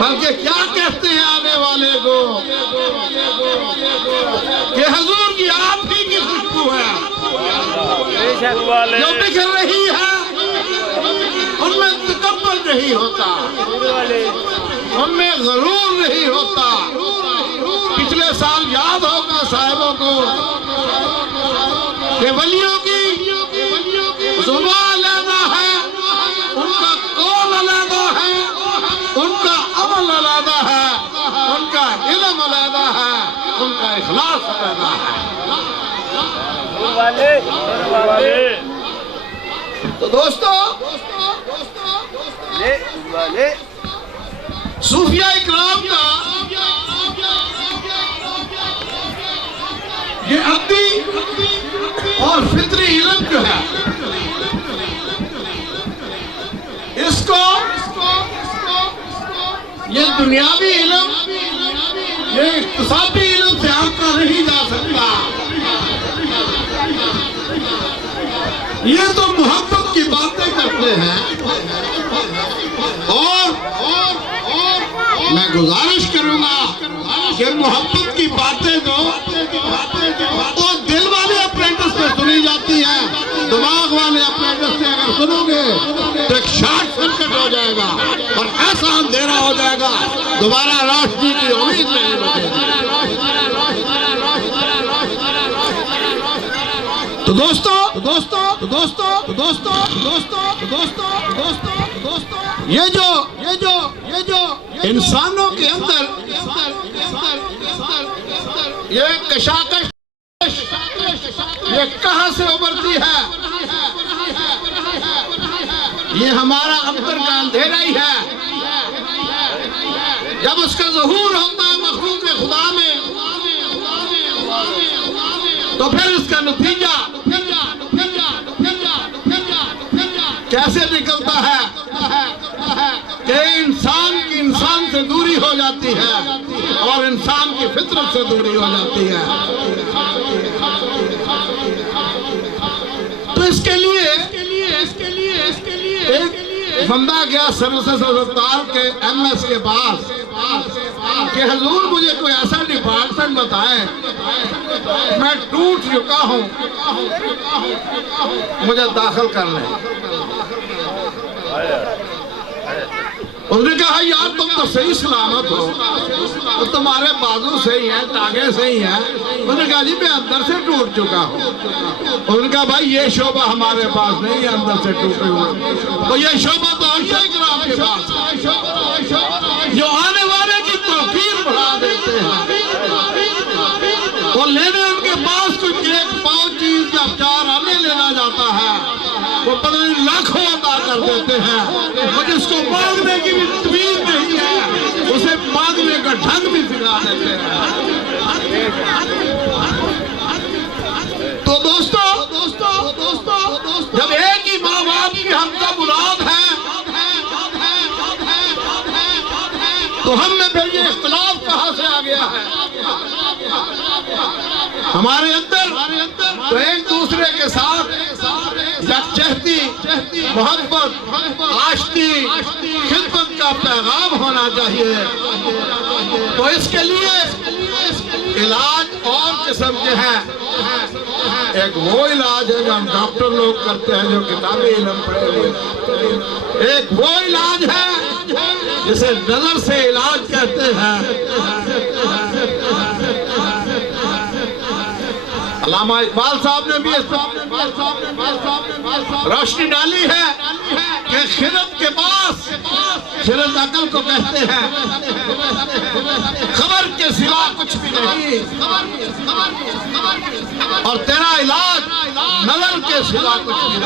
بلکہ کیا کہتے ہیں آنے والے کو کہ حضور کی آپ ہی کی خوشبو ہے جو بکھر رہی ہے، ان میں تکبر نہیں ہوتا، ان میں غرور نہیں ہوتا۔ پچھلے سال یاد ہوگا صاحبوں کو کہ ولیوں کی زبان علیحدہ ہے، ان کا قول علیحدہ ہے، ان کا عمل علیحدہ ہے، ان کا علم علیحدہ ہے، ان کا اخلاص علیحدہ ہے۔ تو دوستو، صوفیہ اکرام کا یہ عقلی اور فطری علم جو ہے، اس کو یہ دنیاوی علم، یہ اقتصادی علم سے آنکا نہیں جا سکتا۔ یہ تو محبت کی باتیں کرتے ہیں، اور میں گزارش کروں گا کہ محبت کی باتیں جو وہ دل والے اپریٹس میں سنی جاتی ہیں، دماغ والے اپریٹس سے اگر سنو گے تو ایک شارٹ سرکٹ ہو جائے گا اور ایسا اندھیرا ہو جائے گا، دوبارہ روشنی کی امید نہیں بچے گی۔ تو دوستو یہ جو انسانوں کے اندر یہ کشاکش یہ کہاں سے ابھرتی ہے؟ یہ ہمارا اندر کا اندھیرا ہی ہے۔ جب اس کا ظہور ہوتا ہے مخلوق خدا میں، تو پھر اس کا نتیجہ کیسے نکلتا ہے کہ انسان کی انسان سے دوری ہو جاتی ہے اور انسان کی فطرت سے دوری ہو جاتی ہے۔ تو اس کے لیے ایک بندہ گیا سروسز ہسپتال کے ایم ایس کے پاس کہ حضور مجھے کوئی ایسا ڈپارٹمنٹ بتائیں، میں ٹوٹ چکا ہوں، مجھے داخل کر لیں۔ اس نے کہا یار تم تو صحیح سلامت ہو، تمہارے بازو صحیح ہیں، ٹانگیں صحیح ہیں۔ اس نے کہا جی میں اندر سے ٹوٹ چکا ہوں۔ اس نے کہا بھائی یہ شعبہ ہمارے پاس نہیں ہے اندر سے ٹوٹے ہوئے، تو یہ شعبہ تو عرشہ اکرام کے پاس ہے جو آنے والے کی توقیر بڑھا دیتے ہیں۔ وہ لینے ان کے پاس کوئی ایک پاؤں چیز یا 4 آنے لینا جاتا ہے، وہ پتہ نہیں لاکھوں عطا کر دیتے ہیں، اور جس کو مانگنے کی بھی تمیز نہیں ہے اسے مانگنے کا ڈھنگ بھی سکھا دیتے ہیں۔ تو دوستو جب ایک ہی ماں باپ کی ہم سب اولاد ہیں تو ہم میں پھر یہ اختلاف کہاں سے آ گیا ہے؟ ہمارے اندر تو ایک دوسرے کے ساتھ یکجہتی، محبت، آشتی، خدمت کا پیغام ہونا چاہیے۔ تو اس کے لیے علاج اور قسم کے ہیں۔ ایک وہ علاج ہے جو ہم ڈاکٹر لوگ کرتے ہیں جو کتابی علم پڑھے ہوئے، ایک وہ علاج ہے جسے نظر سے علاج کہتے ہیں۔ علامہ اقبال صاحب نے بھی اس پر روشنی ڈالی ہے کہ خرد کے پاس، خرد عقل کو کہتے ہیں، خبر کے سوا کچھ بھی نہیں، اور تیرا علاج نظر کے سوا کچھ بھی نہیں۔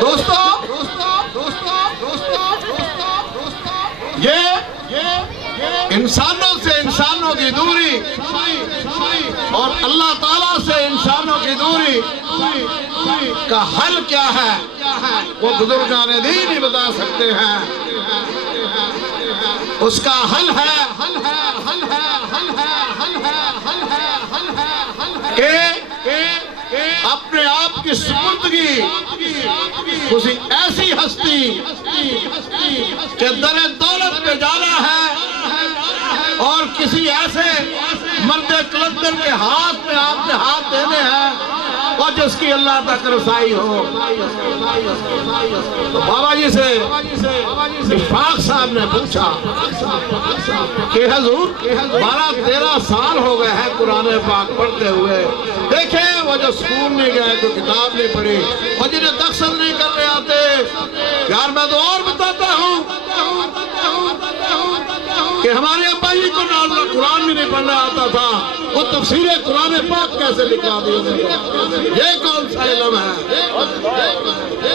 دوستو یہ انسانوں سے انسانوں کی دوری اور اللہ تعالیٰ سے انسانوں کی دوری کا حل کیا ہے وہ بزرگان دین ہی بتا سکتے ہیں۔ اس کا حل ہے کہ اپنے آپ کی سپردگی کسی ایسی ہستی کہ در دولت پہ جانا ہے اور کسی ایسے مرد کلندر کے ہاتھ میں آپ نے ہاتھ دینے ہیں اور جس کی اللہ تک رسائی ہو. تو بابا جی سے اشفاق صاحب نے پوچھا کہ حضور 12-13 سال ہو گئے ہیں قرآن پاک پڑھتے ہوئے, دیکھیں وہ جو اسکول نہیں گئے تو کتاب نہیں پڑھی اور جنہیں تقسیم نہیں کرنے آتے, یار میں تو اور بتاتا ہوں کہ ہمارے ابا جی کو قرآن بھی نہیں پڑھنا آتا تھا, وہ تفسیر قرآن پاک کیسے لکھا دی؟ یہ کون سا علم ہے؟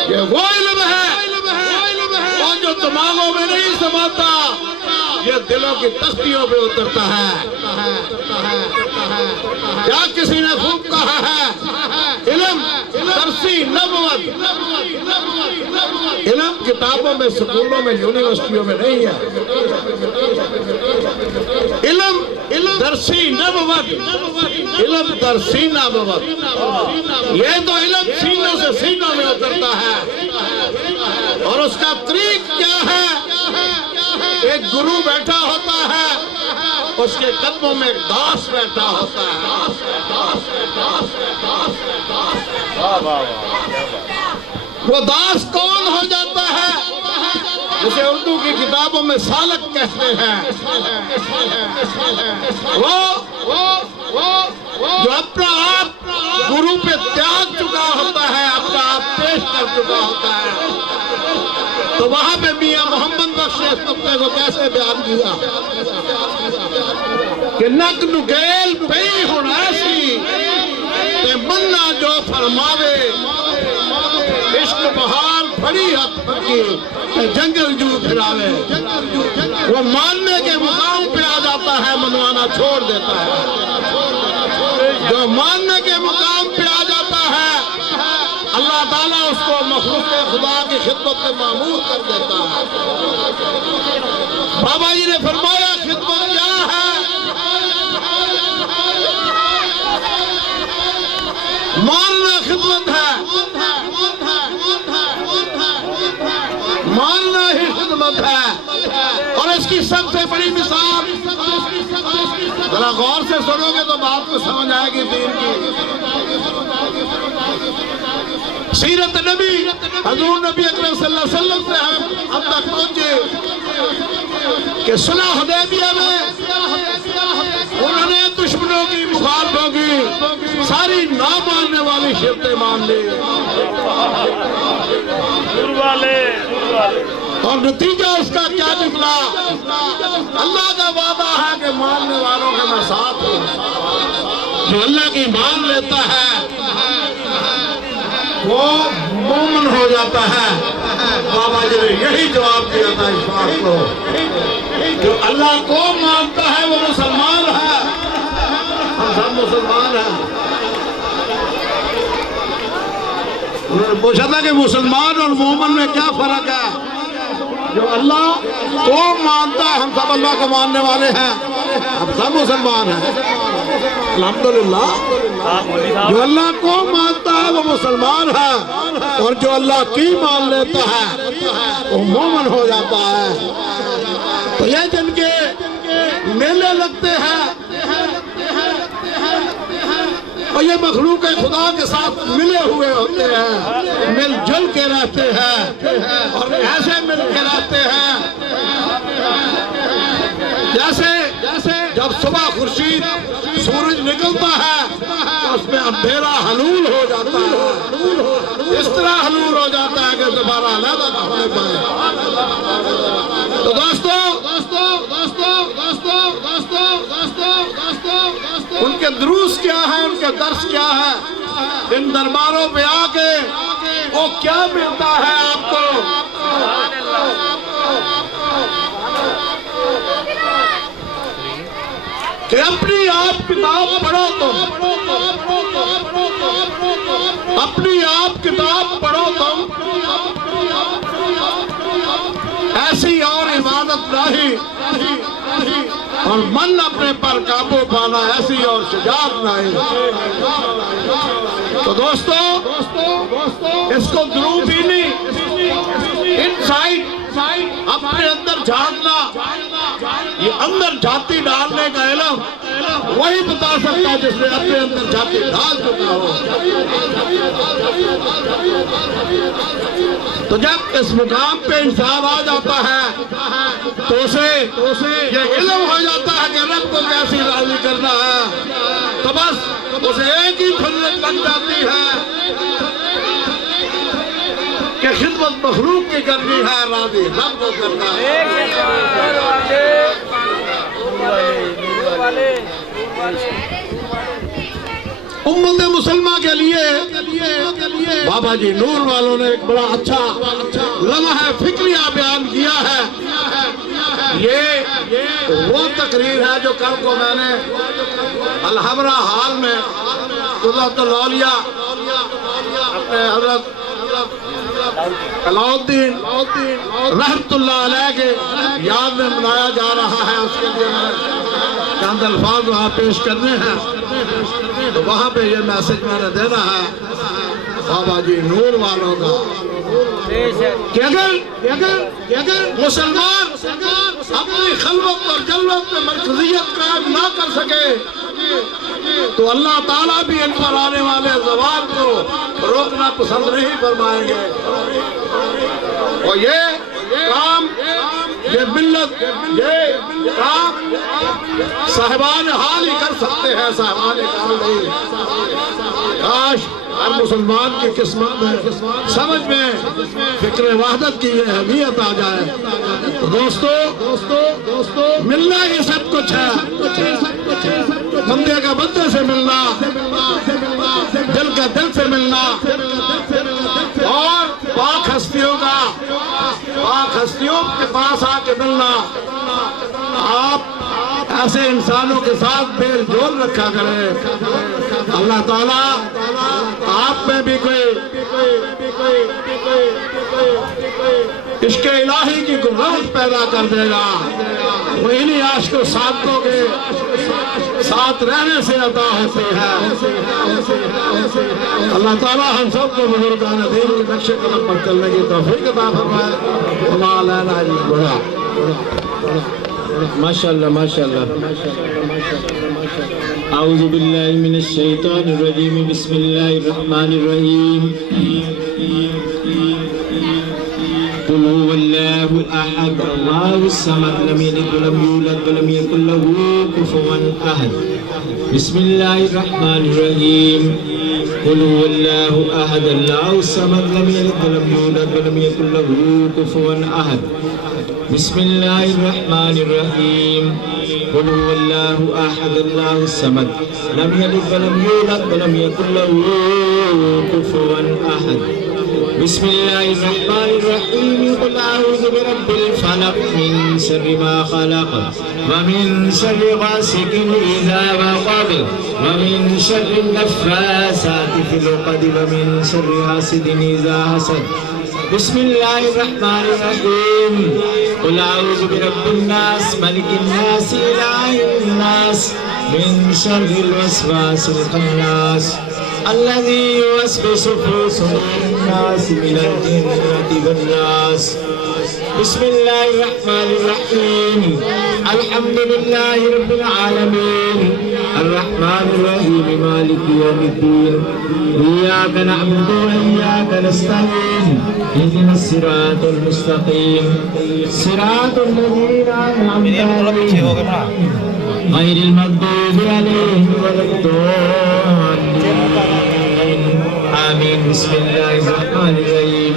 یہ وہ علم ہے اور جو دماغوں میں نہیں سماتا, یہ دلوں کی تختیوں پہ اترتا ہے. کیا کسی نے خوب کہا ہے, علم درسی نبوت, علم کتابوں میں, سکولوں میں, یونیورسٹیوں میں نہیں ہے. علم درسی نبوت, علم درسی نبوت, یہ تو علم سینوں سے سینوں میں اترتا ہے. اور اس کا طریق کیا ہے؟ ایک گرو بیٹھا ہوتا ہے, اس کے قدموں میں ایک داس بیٹھا ہوتا ہے. وہ داس کون ہو جاتا ہے؟ جسے اردو کی کتابوں میں سالک کہتے ہیں. جو اپنا آپ گرو پہ تیاگ چکا ہوتا ہے, اپنا آپ پیش کر چکا ہوتا ہے. تو وہاں پہ میاں محمد بخش اس نقطے کو کیسے بیان کیا کہ نک نکیل پئی ہن ایسی تے منا جو فرماوے, عشق بہار پھڑی ہاتھ پکی تے جنگل جو پھراوے. وہ ماننے کے مقام پہ آ جاتا ہے, منوانا چھوڑ دیتا ہے. جو ماننے کے مقام پہ آ جاتا ہے, اللہ تعالیٰ اس کو مخلوق خدا کی خدمت میں معمور کر دیتا ہے. بابا جی نے فرمایا خدمت کیا ہے؟ ماننا خدمت ہے, ماننا ہی خدمت ہے. اور اس کی سب سے بڑی مثال, ذرا غور سے سنو گے تو بات کو سمجھ آئے گی دین کی. سیرت نبی حضور نبی اکرم صلی اللہ علیہ وسلم سے ہم تک پہنچے کہ صلح حدیبیہ میں انہوں نے دشمنوں کی, مخالفوں کی ساری نہ ماننے والی شرطیں مان لی, اور نتیجہ اس کا کیا نکلا؟ اللہ کا وعدہ ہے کہ ماننے والوں کے میں ساتھ ہوں. جو اللہ کی مان لیتا ہے وہ مومن ہو جاتا ہے. بابا جی نے یہی جواب دیا تھا اشفاق کو, جو اللہ کو مانتا ہے وہ مسلمان ہے. ہم سب مسلمان ہیں. انہوں نے پوچھا تھا کہ مسلمان اور مومن میں کیا فرق ہے؟ جو اللہ کو مانتا ہے, ہم سب اللہ کو ماننے والے ہیں, ہم سب مسلمان ہیں الحمدللہ. جو اللہ کو مانتا ہے وہ مسلمان ہے, اور جو اللہ کی مان لیتا ہے وہ مومن ہو جاتا ہے. تو یہ جن کے میلے لگتے ہیں اور یہ مخلوق خدا کے ساتھ ملے ہوئے ہوتے ہیں, مل جل کے رہتے ہیں اور ایسے مل کے رہتے ہیں جیسے جب صبح خورشید سورج نکلتا ہے تو اس میں اندھیرا حلول ہو جاتا ہے, اس طرح حلول ہو جاتا ہے کہ دوبارہ علیحدہ نہ ہونے پائے. تو دوستو ان کے دروس کیا ہے, ان کے درس کیا ہے؟ ان درباروں پہ آ کے وہ کیا ملتا ہے آپ کو؟ کہ اپنی آپ کتاب پڑھو, تم اپنی آپ کتاب پڑھو, تم ایسی اور عبادت نہیں, اور من اپنے پر قابو پانا ایسی اور شجاعت نہیں. تو دوستو اس کو دروبینی انسائٹ اپنے اندر جھانکنا، یہ اندر جھانتی ڈالنے کا علم وہی بتا سکتا ہے جس نے اپنے اندر جھانتی ڈال چکا ہو۔ تو جب اس مقام پہ انسان آ جاتا ہے تو اسے یہ علم ہو جاتا ہے کہ رب کو کیسی راضی کرنا ہے، تو بس اسے ایک ہی خلت لگ جاتی ہے کہ خدمت مخلوق کی کرنی ہے، راضی رب کو کرنا ہے۔ امت مسلمہ کے لیے بابا جی نور والوں نے ایک بڑا اچھا لمحہ فکریہ بیان کیا ہے۔ یہ وہ تقریر ہے جو کل کو میں نے الحمرہ حال میں قدرت الاولیاء اپنے حضرت علاؤالدین رحمت اللہ علیہ کے یاد میں منایا جا رہا ہے، اس کے لیے میں چند الفاظ وہاں پیش کرنے ہیں، تو وہاں پہ یہ میسج میں نے دینا ہے بابا جی نور والوں کا کہ اگر مسلمان اپنی خلوت اور جلوت میں مرکزیت قائم نہ کر سکے تو اللہ تعالیٰ بھی ان پر آنے والے زوال کو روکنا پسند نہیں فرمائیں گے، اور یہ کام یہ ملت یہ کام صاحبان حال ہی کر سکتے ہیں، صاحبان حال نہیں۔ کاش ہر مسلمان کی قسمت میں سمجھ میں فکر وحدت کی یہ اہمیت آ جائے۔ دوستو ملنا یہ سب کچھ ہے، بندے کا بندے سے ملنا، دل کا دل سے ملنا، اور پاک ہستیوں کے پاس آ کے ملنا۔ آپ ایسے انسانوں کے ساتھ میل جول رکھا کریں، اللہ تعالیٰ آپ میں بھی کوئی عشق الہی کی قوت پیدا کر دے گا، وہ انہی عاشق و صادقوں کے ساتھ رہنے سے عطا ہوتی ہے۔ اللہ تعالیٰ ہم سب کو بزرگان دین کے نقش قدم پر چلنے کی توفیق عطا فرمائے۔ وما علینا الا البلاغ۔ ماشاءاللہ ماشاءاللہ۔ اعوذ باللہ من الشیطان الرجیم، بسم اللہ الرحمن الرحیم۔ قل هو اللہ احد اللہ الصمد لم یلد ولم یولد ولم یکن له کفوا احد۔ بسم اللہ الرحمن الرحیم۔ قل هو اللہ احد اللہ الصمد لم یلد ولم یولد ولم یکن له کفوا احد۔ بسم اللہ الرحمن الرحیم۔ قل هو اللہ احد اللہ الصمد لم یلد ولم یولد ولم یکن له کفوا احد۔ بسم اللہ الرحمن الرحیم۔ قل اعوذ برب الفلق من شر ما خلق ومن شر غاسق اذا وقب ومن شر النفاثات في العقد ومن شر حاسد اذا حسد۔ بسم اللہ الرحمن الرحیم۔ قل اعوذ برب الناس ملک الناس الہ الناس من شر الوسواس الخناس الذي يوسوس في صدور الناس من الجنة والناس۔ بسم اللہ الرحمن الرحیم۔ الحمد للہ رب العالمین الرحمن الرحیم مالک یوم الدین ایاک نعبد وایاک نستعین اهدنا الصراط المستقیم صراط الذین انعمت علیہم غیر المغضوب علیہم ولا الضالین آمین۔ بسم اللہ الرحمن الرحیم۔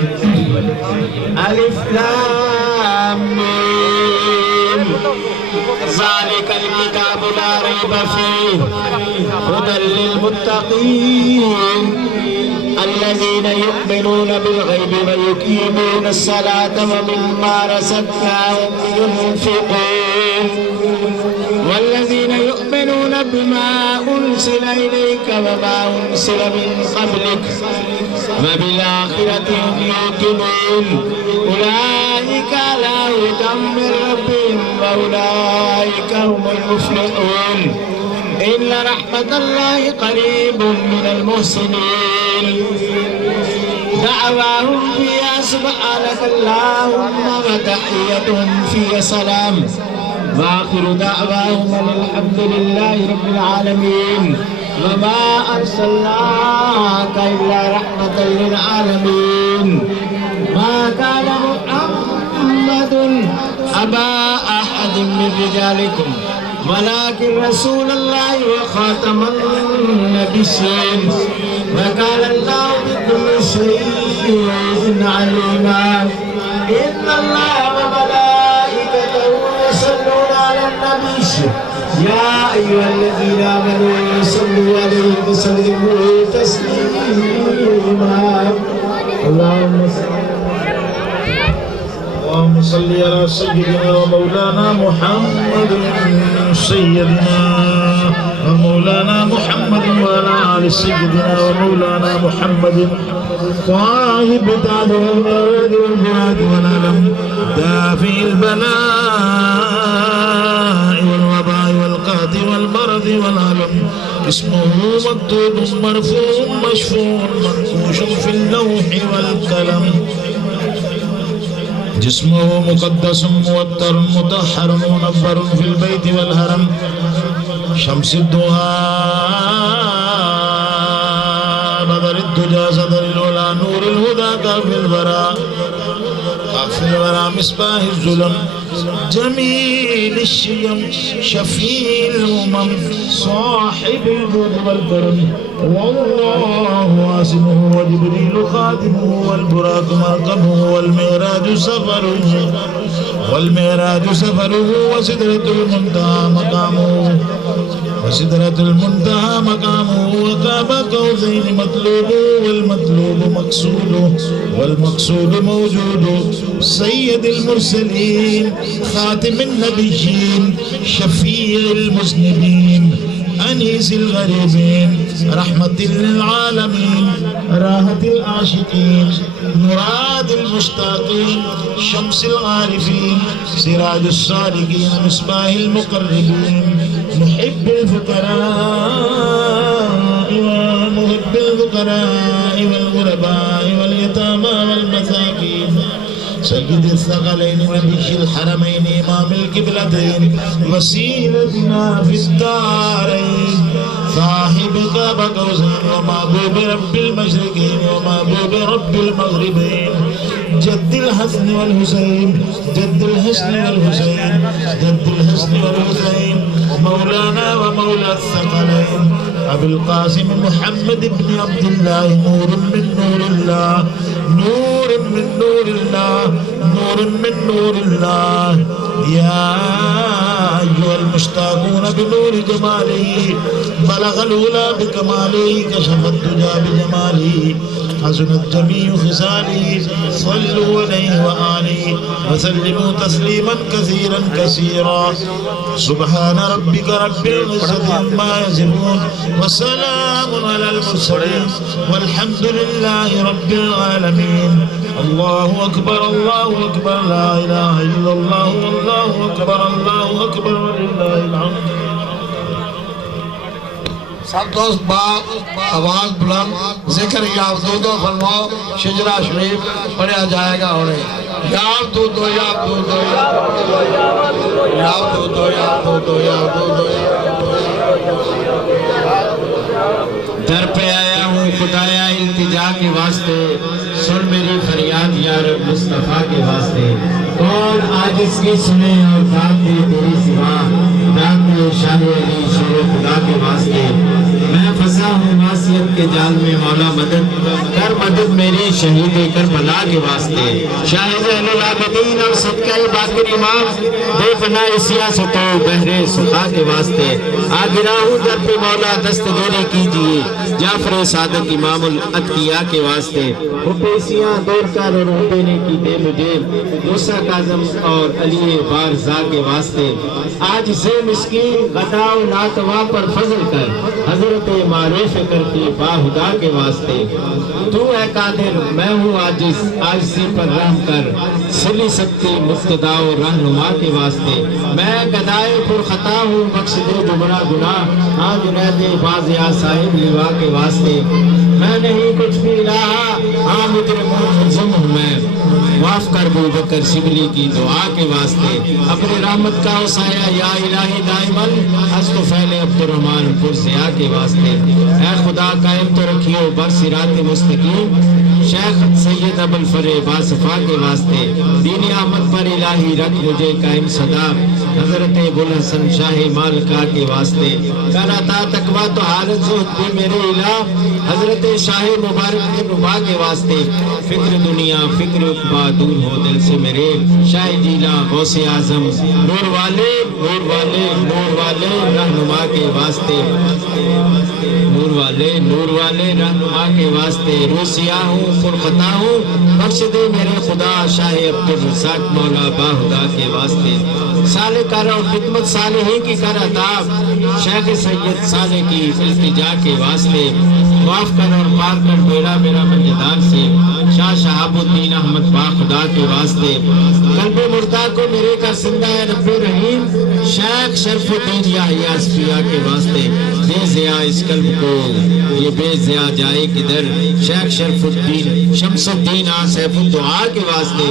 الف لام میم ذالک الکتاب لا ریب فیہ ھدی للمتقین الذین یؤمنون بالغیب ویقیمون الصلاة ومما رزقناہم ينفقون والذین یؤمنون بما انزل الیک وما انزل من قبلک وبالآخرة هم یوقنون اولئک علی ھدی من ربہم واولئک هم المفلحون ان رحمت اللہ قریب من المحسنین۔ دعواهم فيها سبحانك اللهم وتحيتهم فيها سلام وآخر دعواهم أن الحمد لله رب العالمين وما أرسلناك إلا رحمة للعالمين ما كان محمد أبا أحد من رجالكم ولكن رسول الله وخاتم النبيين وكان الله بكل شيء عليما إن الله وملائكته يصلون على النبي يا أيها الذين آمنوا صلوا عليه وسلموا تسليما اللهم صل على سيدنا ومولانا محمد سيدنا ومولانا محمد وعلى آل سيدنا ومولانا محمد صاحب التاج والمراد والفؤاد والألم دافع البلاء والوباء والقهد والمرض والألم اسمه مكتوب مرفوع مشفوع منقوش في اللوح والقلم جسمه مقدس موتر مطهر منور في البيت والهرم شمس الدهاء بدر الدجى صدر الولا نور الهدى كافي الورى مصباح الظلم جميل الشيم شفيع الأمم صاحب الجود والكرم والله عاصمه وجبريل خادمه والبراق مركبه والمعراج سفره وسدرة المنتهى مقامه وقاب قوسين مطلوبه والمطلوب مقصوده والمقصود موجود سيد المرسلين خاتم النبيين شفيع المذنبين أنيس الغريبين رحمة للعالمين راحة العاشقين مراد المشتاقين شمس العارفين سراج الصالحين مصباح المقربين محب الفقراء ومحب الفقراء والغرباء واليتامى والمساكين سيد الثقلين نبي الحرمين إمام القبلتين وسيلتنا في الدارين صاحب قاب قوسين ومحبوب رب المشرقين ومحبوب رب المغربين جد الحسن والحسين مولانا ومولى الثقلين أبي القاسم محمد بن عبد الله نور من نور الله يا أيها المشتاقون بنور جماله بلغ الأولى بكماله كشف الدجى بجماله حسنت جميع خصاله صلوا عليه وآله وسلموا تسليما كثيرا سبحان ربك رب العزة عما يصفون وسلام على المرسلين والحمد لله رب العالمين الله أكبر لا إله إلا الله والله أكبر ولله الحمد سب دوست آواز بلند ذکر یا عبدود و فرماؤ شجرہ شریف پڑھا جائے گا اور یا عبدود و یا عبدود و یا عبدود و یا عبدود و یا عبدود و یا در پہ آیا ہوں خدایا التجا کے واسطے سن میری فریاد یا رب مصطفیٰ کے واسطے کون آج اس کی سنے اور بات دے تیری سوا رات میں شاہ علی شیر خدا کے واسطے میں پھنسا ہوں معصیت کے جال میں مولا مدد میری شہید کربلا کے واسطے شاہد اہل العابدین اور صدقہ باقر امام بے پناہ سیاست و بحر سخا کے واسطے آگرہ ہوں در پہ مولا دست گوری کیجئے جعفر صادق امام الاتقیاء کے واسطے حبیسیاں دور کر اور حبینے کی دے مجھے موسیٰ کاظم اور علی بارزا کے واسطے آج سے مسکین غدا و ناتوا پر فضل کر حضرت معروف کر کے مولا باہدا کے واسطے تو ہے قادر میں ہوں عاجز عاجزی پر رحم کر سلی سکتی مقتدا و رہنما کے واسطے میں گدائے پر خطا ہوں بخش دے جو بڑا گناہ آج رہتے باز یا صاحب لوا کے واسطے میں نہیں کچھ بھی رہا ہاں مجرم ملزم ہوں میں معاف کر ابو بکر شبلی کی دعا کے واسطے اپنے رحمت کا سایہ یا الہی دائماً ہست و فیل عبد الرحمن پرسیا کے واسطے اے خدا قائم تو رکھیو بر صراط مستقیم شیخ سید ابو الفرح باصفا کے واسطے دین احمد پر الہی رکھ مجھے قائم صدا حضرت ابو الحسن شاہ مالکا کے واسطے کراتا تقوی تو حالت زہد بھی میرے الہ حضرت شاہ مبارک کے نبا کے واسطے فکر دنیا فکر اقبا دور ہو دل سے میرے شاہ جیلا غوث اعظم نور والے نور والے نور والے رہنما کے واسطے نور والے رہنما کے واسطے روسیا ہوں پرخطا ہوں بخش دے میرے خدا شاہ عبد الرزاق مولا باہدا کے واسطے صالح کر اور خدمت صالحین کی کر عطا شیخ سید صالح کی التجا کے واسطے معاف کر اور پار کر بیڑا میرا منجدار سے شاہ شہاب الدین احمد باخدا کے واسطے قلب مردہ کو میرے کا زندہ ہے رب رحیم شیخ شرف الدین یحییٰ اصفیاء کے واسطے بے ضیاء اس قلب کو یہ بے ضیاء جائے کدھر شیخ شرف الدین شمس الدین سیف الدعا کے واسطے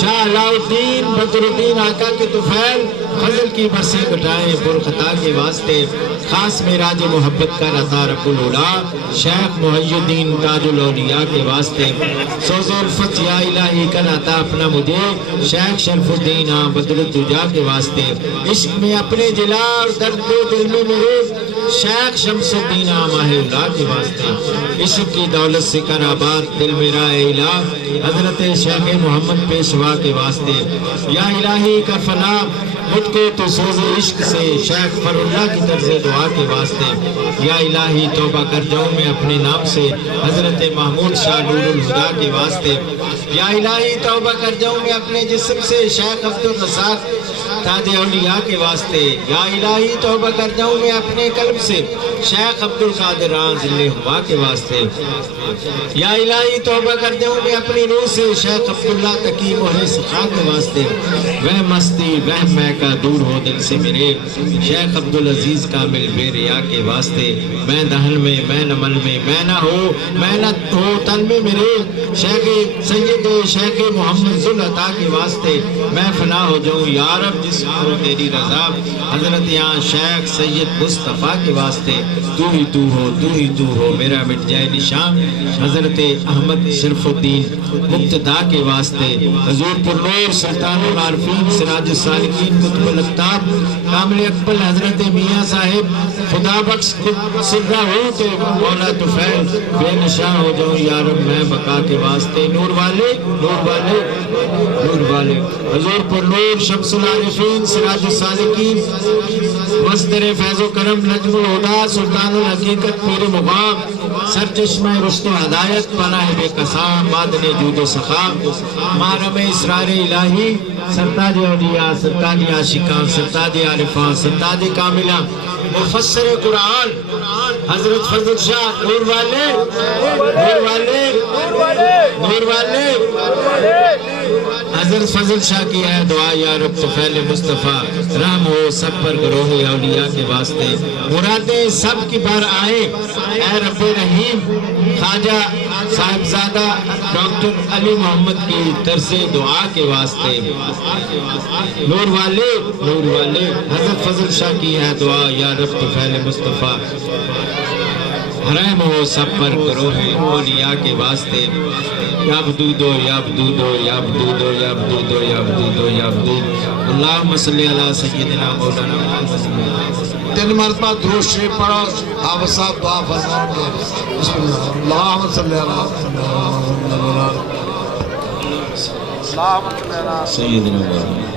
شاہ علاء الدین بدر الدین آقا کے طفیل فضل کی برسیں کٹائیں پرخطا کے واسطے خاص معراج محبت کا عطا رب العلا شیخ محی الدین تاج الاولیاء کے واسطے سوز الفت یا الہی کا عطا اپنا مجھے شیخ شرف الدین بدر الدجا کے واسطے عشق میں اپنے جلا اور درد پہ دل میں میرے شیخ شمس الدین ماہ اللہ کے واسطے عشق کی دولت سے کر آباد دل میرا اے الہ حضرت شیخ محمد پیشوا کے واسطے یا الہی کا فلاح مجھ کو تو سوز عشق سے شیخ فر اللہ کی طرز دعا کے واسطے یا الہی توبہ کر جاؤں میں اپنے نام سے حضرت محمود شاہ نور الہدا کے واسطے یا الہی توبہ کر جاؤں میں اپنے جسم سے شیخ عبد الرزاق تاج اولیاء کے واسطے یا الہی توبہ کر جاؤں میں اپنے قلب سے شیخ عبد القادر ذل ہوا کے واسطے یا الہی توبہ کر جاؤں میں اپنی روح سے شیخ عبداللہ تقی محی سخا کے واسطے وہ مستی وہ کا دور ہو دل سے میرے شیخ عبدالعزیز کامل بے ریا کے واسطے میں دہن میں میں نمل میں میں نہ ہو میں نہ ہو تن میں میرے شیخ سید شیخ محمد ذوالعطا کے واسطے میں فنا ہو جاؤں یا رب جس کو تیری رضا حضرت یہاں شیخ سید مصطفیٰ کے واسطے تو ہی تو ہو میرا مٹ جائے نشان حضرت احمد شرف الدین مقتدا کے واسطے حضور پر نور سلطان العارفین سراج السالکین قطب الاقطاب کامل اقبال حضرت میاں صاحب خدا بخش سرہ ہو تو مولا طفیل بے نشاں ہو جاؤں یا رب میں بقا کے واسطے نور والے حضور پر نور شمس العارفین سراج السالکین مصدر فیض و کرم نجم الہدا سلطان الحقیقت پیر مبام سر چشمہ رشت و ہدایت پناہ بے قسام معدن جود و سخا محرم اسرار الہی سرتاج اولیاء سرتاج عاشقان سرتاج عارفان سرتاج کاملہ مفسر قرآن حضرت فضل شاہ نور والے حضرت فضل شاہ کی ہے دعا یا رب طفیل مصطفیٰ رحم ہو سب پر گروہ اولیاء کے واسطے مرادیں سب کی بار آئے اے رب رحیم خواجہ صاحبزادہ ڈاکٹر علی محمد کی طرز دعا کے واسطے نور والے حضرت فضل شاہ کی ہے دعا یا رب طفیل مصطفیٰ رحم ہو سب پر گروہ اولیاء کے واسطے یا بدودو یا بدودو یا بدودو یا بدودو یا بدودو یا بدودو اللہم صلی علی سیدنا مولانا محمد 3 مرتبہ درود شریف پڑھو آپ صاحب دعا فرماؤں گے بسم اللہ اللہم صلی علی سیدنا مولانا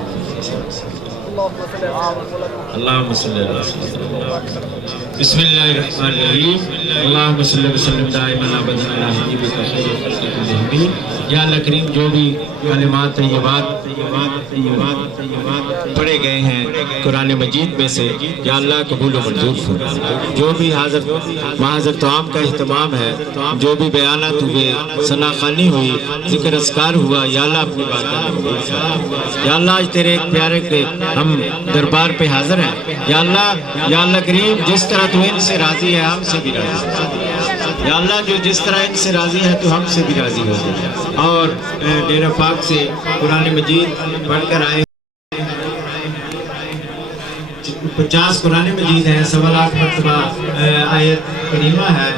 اللہم صلی علی سیدنا بسم اللہ الرحمن الرحیم اللہم صلی وسلم دائما ابدا علی حبیبک خیر خلق کلہم۔ یا اللہ کریم جو بھی کلمات طیبات پڑھے گئے ہیں قرآن مجید میں سے یا اللہ قبول و منظور فرما۔ جو بھی حاضر توام کا اہتمام ہے، جو بھی بیانات ہوئے، ثنا خوانی ہوئی، ذکر اذکار ہوا، یا اللہ اپنی بات یا اللہ آج تیرے ایک پیارے کے ہم دربار پہ حاضر ہیں یا اللہ کریم جس طرح تو ان سے راضی ہے ہم سے بھی راضی ہے یا اللہ، جو جس طرح ان سے راضی ہے تو ہم سے بھی راضی ہو جائے۔ اور ڈیرہ پاک سے قرآن مجید پڑھ کر آئے 50 قرآن مجید ہیں، 1.25 مرتبہ آیت کریمہ ہے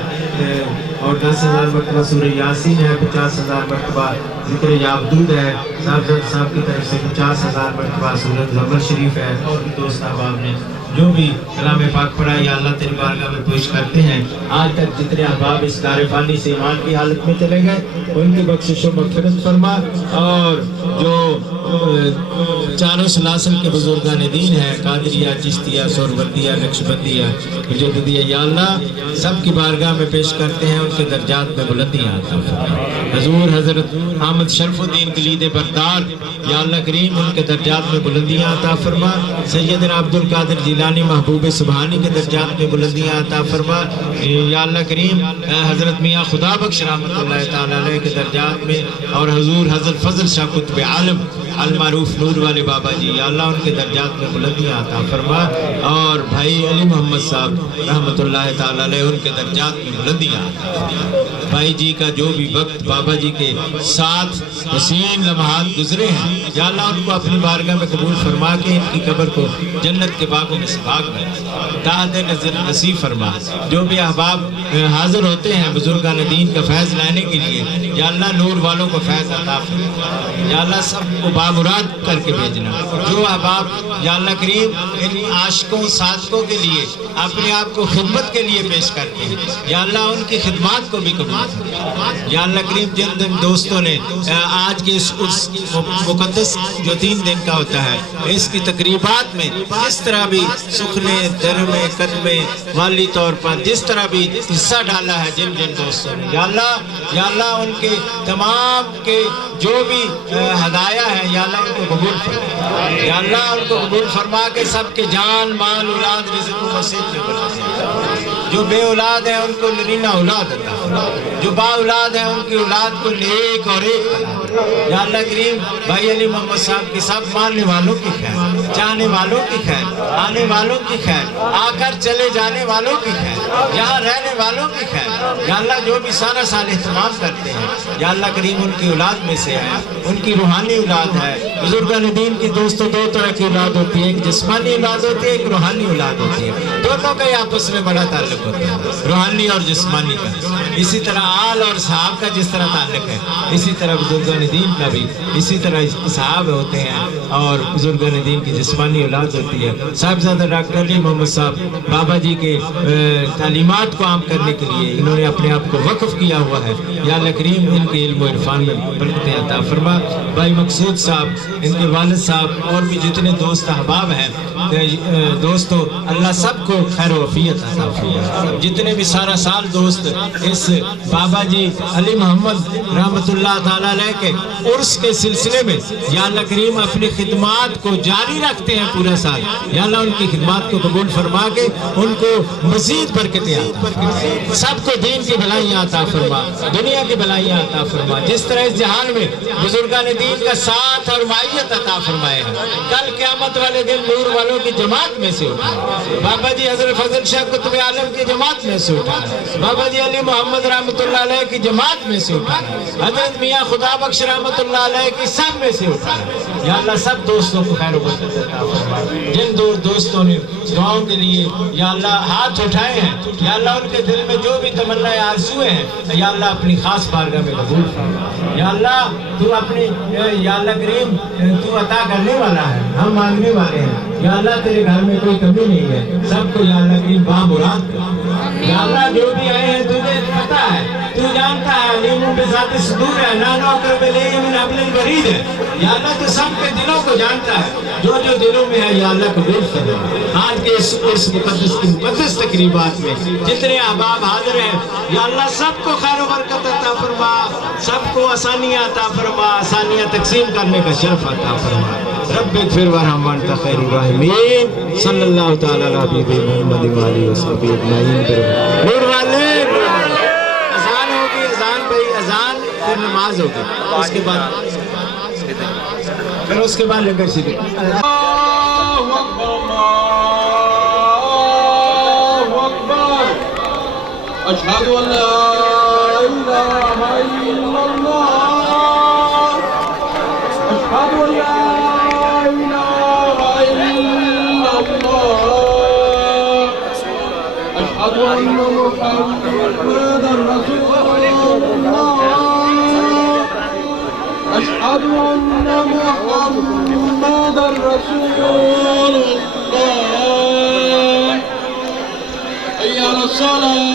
اور 10,000 مرتبہ سورہ یاسین ہے، 50,000 مرتبہ ذکر یابدود ہے، صاحب کی طرف سے 50,000 مرتبہ سورۃ زمر شریف ہے۔ اور دوست احباب نے جو بھی کلام پاک پڑھا یا اللہ تیری بارگاہ میں پیش کرتے ہیں، آج تک جتنے احباب اس دار فانی سے ایمان کی حالت میں چلے گئے ان کی بخشش و مغفرت فرما، اور جو چاروں سلاسل کے بزرگان دین ہیں، قادریہ، چشتیہ، سہروردیہ، نقشبندیہ، مجددیہ، یا اللہ سب کی بارگاہ میں پیش کرتے ہیں، ان کے درجات میں بلندیاں عطا فرما۔ حضور حضرت احمد شرف الدین کلید بردار یا اللہ کریم ان کے درجات میں بلندیاں عطا فرما۔ سیدنا عبد القادر جیلانی محبوب سبحانی کے درجات میں بلندیاں عطا فرما یا اللہ کریم۔ حضرت میاں خدا بخش رحمۃ اللہ تعالی علیہ کے درجات میں، اور حضور حضرت فضل شاہ قطب عالم المعروف نور والے بابا جی یا اللہ ان کے درجات میں بلندیاں عطا فرما، اور بھائی علی محمد صاحب رحمۃ اللہ تعالی علیہ ان کے درجات میں بلندیاں عطا فرما۔ بھائی جی کا جو بھی وقت بابا جی کے ساتھ حسین لمحات گزرے ہیں یا اللہ ان کو اپنی بارگاہ میں قبول فرما کے ان کی قبر کو جنت کے باغوں میں سے باغ میں تاحد نظر نصیب فرما۔ جو بھی احباب حاضر ہوتے ہیں بزرگان دین کا فیض لانے کے لیے یا اللہ نور والوں کو فیض عطا فرما یا اللہ سب کو بامراد کر کے بھیجنا۔ جو احباب یا اللہ کریم ان عاشقوں صادقوں کے لیے اپنے آپ کو خدمت کے لیے پیش کرتے ہیں یا اللہ ان کی خدمات کو بھی قبول فرما یا اللہ کریم۔ جن دوستوں نے آج کے اس مقدس جو 3 دن کا ہوتا ہے اس کی تقریبات میں جس طرح بھی سخنے درمے قدمے مالی طور پر جس طرح بھی حصہ ڈالا ہے جن دوستوں نے یا اللہ ان کے تمام کے جو بھی ہدایہ ہے یا اللہ ان کو قبول فرما یا اللہ ان کو قبول فرما کے سب کے جان مال اولاد رزق و نصیب میں برکت۔ جو بے اولاد ہیں ان کو نرینہ اولاد عطا فرما، جو با اولاد ہیں ان کی اولاد کو نیک اور ایک یا اللہ کریم۔ بھائی علی محمد صاحب کی سب ماننے والوں کی خیر، چاہنے والوں کی خیر، آنے والوں کی خیر، آ کر چلے جانے والوں کی خیر، یہاں رہنے والوں کی خیر یا اللہ۔ جو بھی سارا سال اہتمام کرتے ہیں یا اللہ کریم ان کی اولاد میں سے ہے، ان کی روحانی اولاد ہے۔ بزرگان دین کی دوستوں 2 طرح کی اولاد ہوتی ہے، ایک جسمانی اولاد ہوتی ہے، ایک روحانی اولاد ہوتی ہے۔ دونوں کا آپس میں بڑا تعلق ہوتا ہے، روحانی اور جسمانی کا۔ اسی طرح آل اور صحاب کا جس طرح تعلق ہے اسی طرح بزرگان دین کا بھی اسی طرح صحاب ہوتے ہیں اور بزرگان دین کی جسمانی اولاد ہوتی ہے۔ صاحبزادہ ڈاکٹر علی محمد صاحب بابا جی کے تعلیمات کو عام کرنے کے لیے انہوں نے اپنے آپ کو وقف کیا ہوا ہے یا اللہ کریم ان کے علم و عرفان میں برکتیں عطا فرما۔ بھائی مقصود صاحب، ان کے والد صاحب اور بھی جتنے دوست احباب ہیں دوستو اللہ سب کو خیر و عافیت عطا فرما۔ جتنے بھی سارا سال دوست اس بابا جی علی محمد رحمت اللہ تعالیٰ علیہ کے عرس کے سلسلے میں یا اللہ کریم اپنی خدمات کو جاری رکھتے ہیں پورا سال یا اللہ ان کی خدمات کو قبول فرما کے ان کو مزید برکتیں عطا فرما، سب کو دین کی بھلائیاں عطا فرما، دنیا کی بھلائیاں عطا فرما۔ جس طرح اس جہان میں بزرگان دین کا ساتھ اور معیت عطا فرمائے ہیں، کل قیامت والے دن نور والوں کی جماعت میں سے اٹھا، بابا جی حضرت فضل شاہ قطب عالم کی جماعت میں سے اٹھا، بابا جی علی محمد رحمت اللہ علیہ کی جماعت میں سے اٹھا، حضرت میاں خدا بخش رحمت اللہ علیہ کی سب میں سے اٹھا یا اللہ سب دوستوں کو خیر و برکت عطا فرما۔ جن دوستوں نے دعاؤں کے لیے یا اللہ ہاتھ اٹھائے ہیں یا اللہ ان کے دل میں جو بھی تمنا آرزویں ہیں یا اللہ اپنی خاص بارگاہ میں قبول فرما یا اللہ۔ تو اپنی یا اللہ کریم تو عطا کرنے والا ہے، ہم مانگنے والے ہیں یا اللہ۔ تیرے گھر میں کوئی کمی نہیں ہے، سب کو یا اللہ کریم بامراد کر یا اللہ۔ جو بھی آئے ہیں تجھے پتہ ہے، تو جانتا ہے، علیم بذات صدور ہے، نانو اقرب الیہ من حبل الورید ہے یا اللہ۔ تو سب کے دلوں کو جانتا ہے، جو جو دلوں میں ہے یا اللہ قبول فرما۔ آج کے اس مقدس کی مقدس تقریبات میں جتنے احباب حاضر ہیں یا اللہ سب کو خیر و برکت عطا فرما۔ سب کو آسانیاں عطا فرما, آسانیاں تقسیم کرنے کا شرف عطا فرما. رب اغفر ورحم وانت خیر الراحمین. صلی اللہ تعالی علی حبیب محمد و آلہ وصحبہ اجمعین. نور والے اذان ہوگی, اذان بھائی اذان, پھر نماز ہوگی, اس کے بعد لنگر شریف. أشهد أن لا إله إلا الله أشهد أن لا إله إلا الله أشهد أن محمدا رسول الله أشهد أن محمدا رسول الله. حي على الصلاة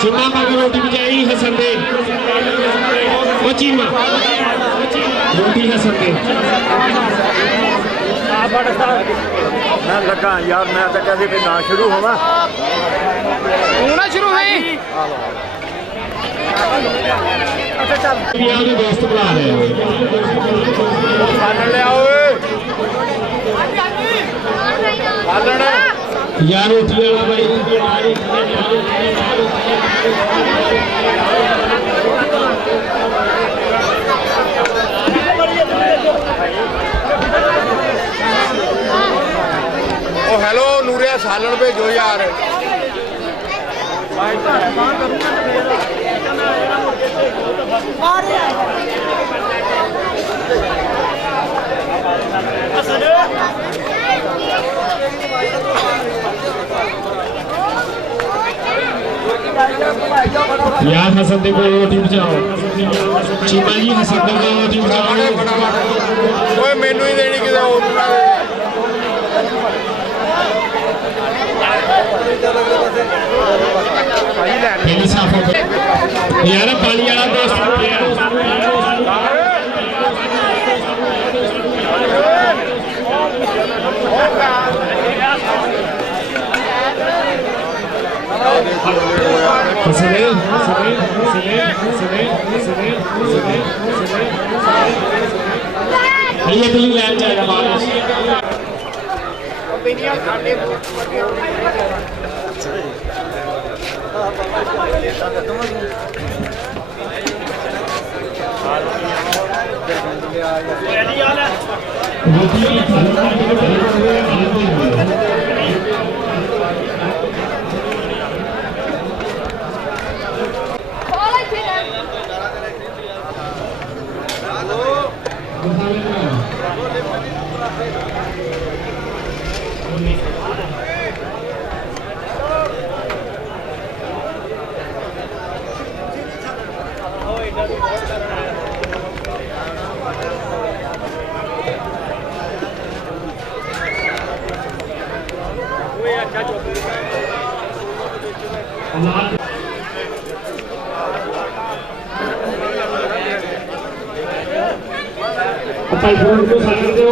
چیما پا کے روٹی بجائی حسن دے, وہ چیما روٹی حسن دے. میں لگا یار, میں تو کہتے کہ نہ شروع ہوا ہونا شروع ہے. دوست بلا رہے ہیں یار روٹی والا بھائی. ہیلو نوریا سالن بھیجو یار. یار حسن دے کو روٹی بچاؤ. چیما جی حسن دے کو روٹی بچاؤ. مینو ہی دینی کسی یار پانی والا دوست یہ دلی لین جائے گا فون کو سالن دو.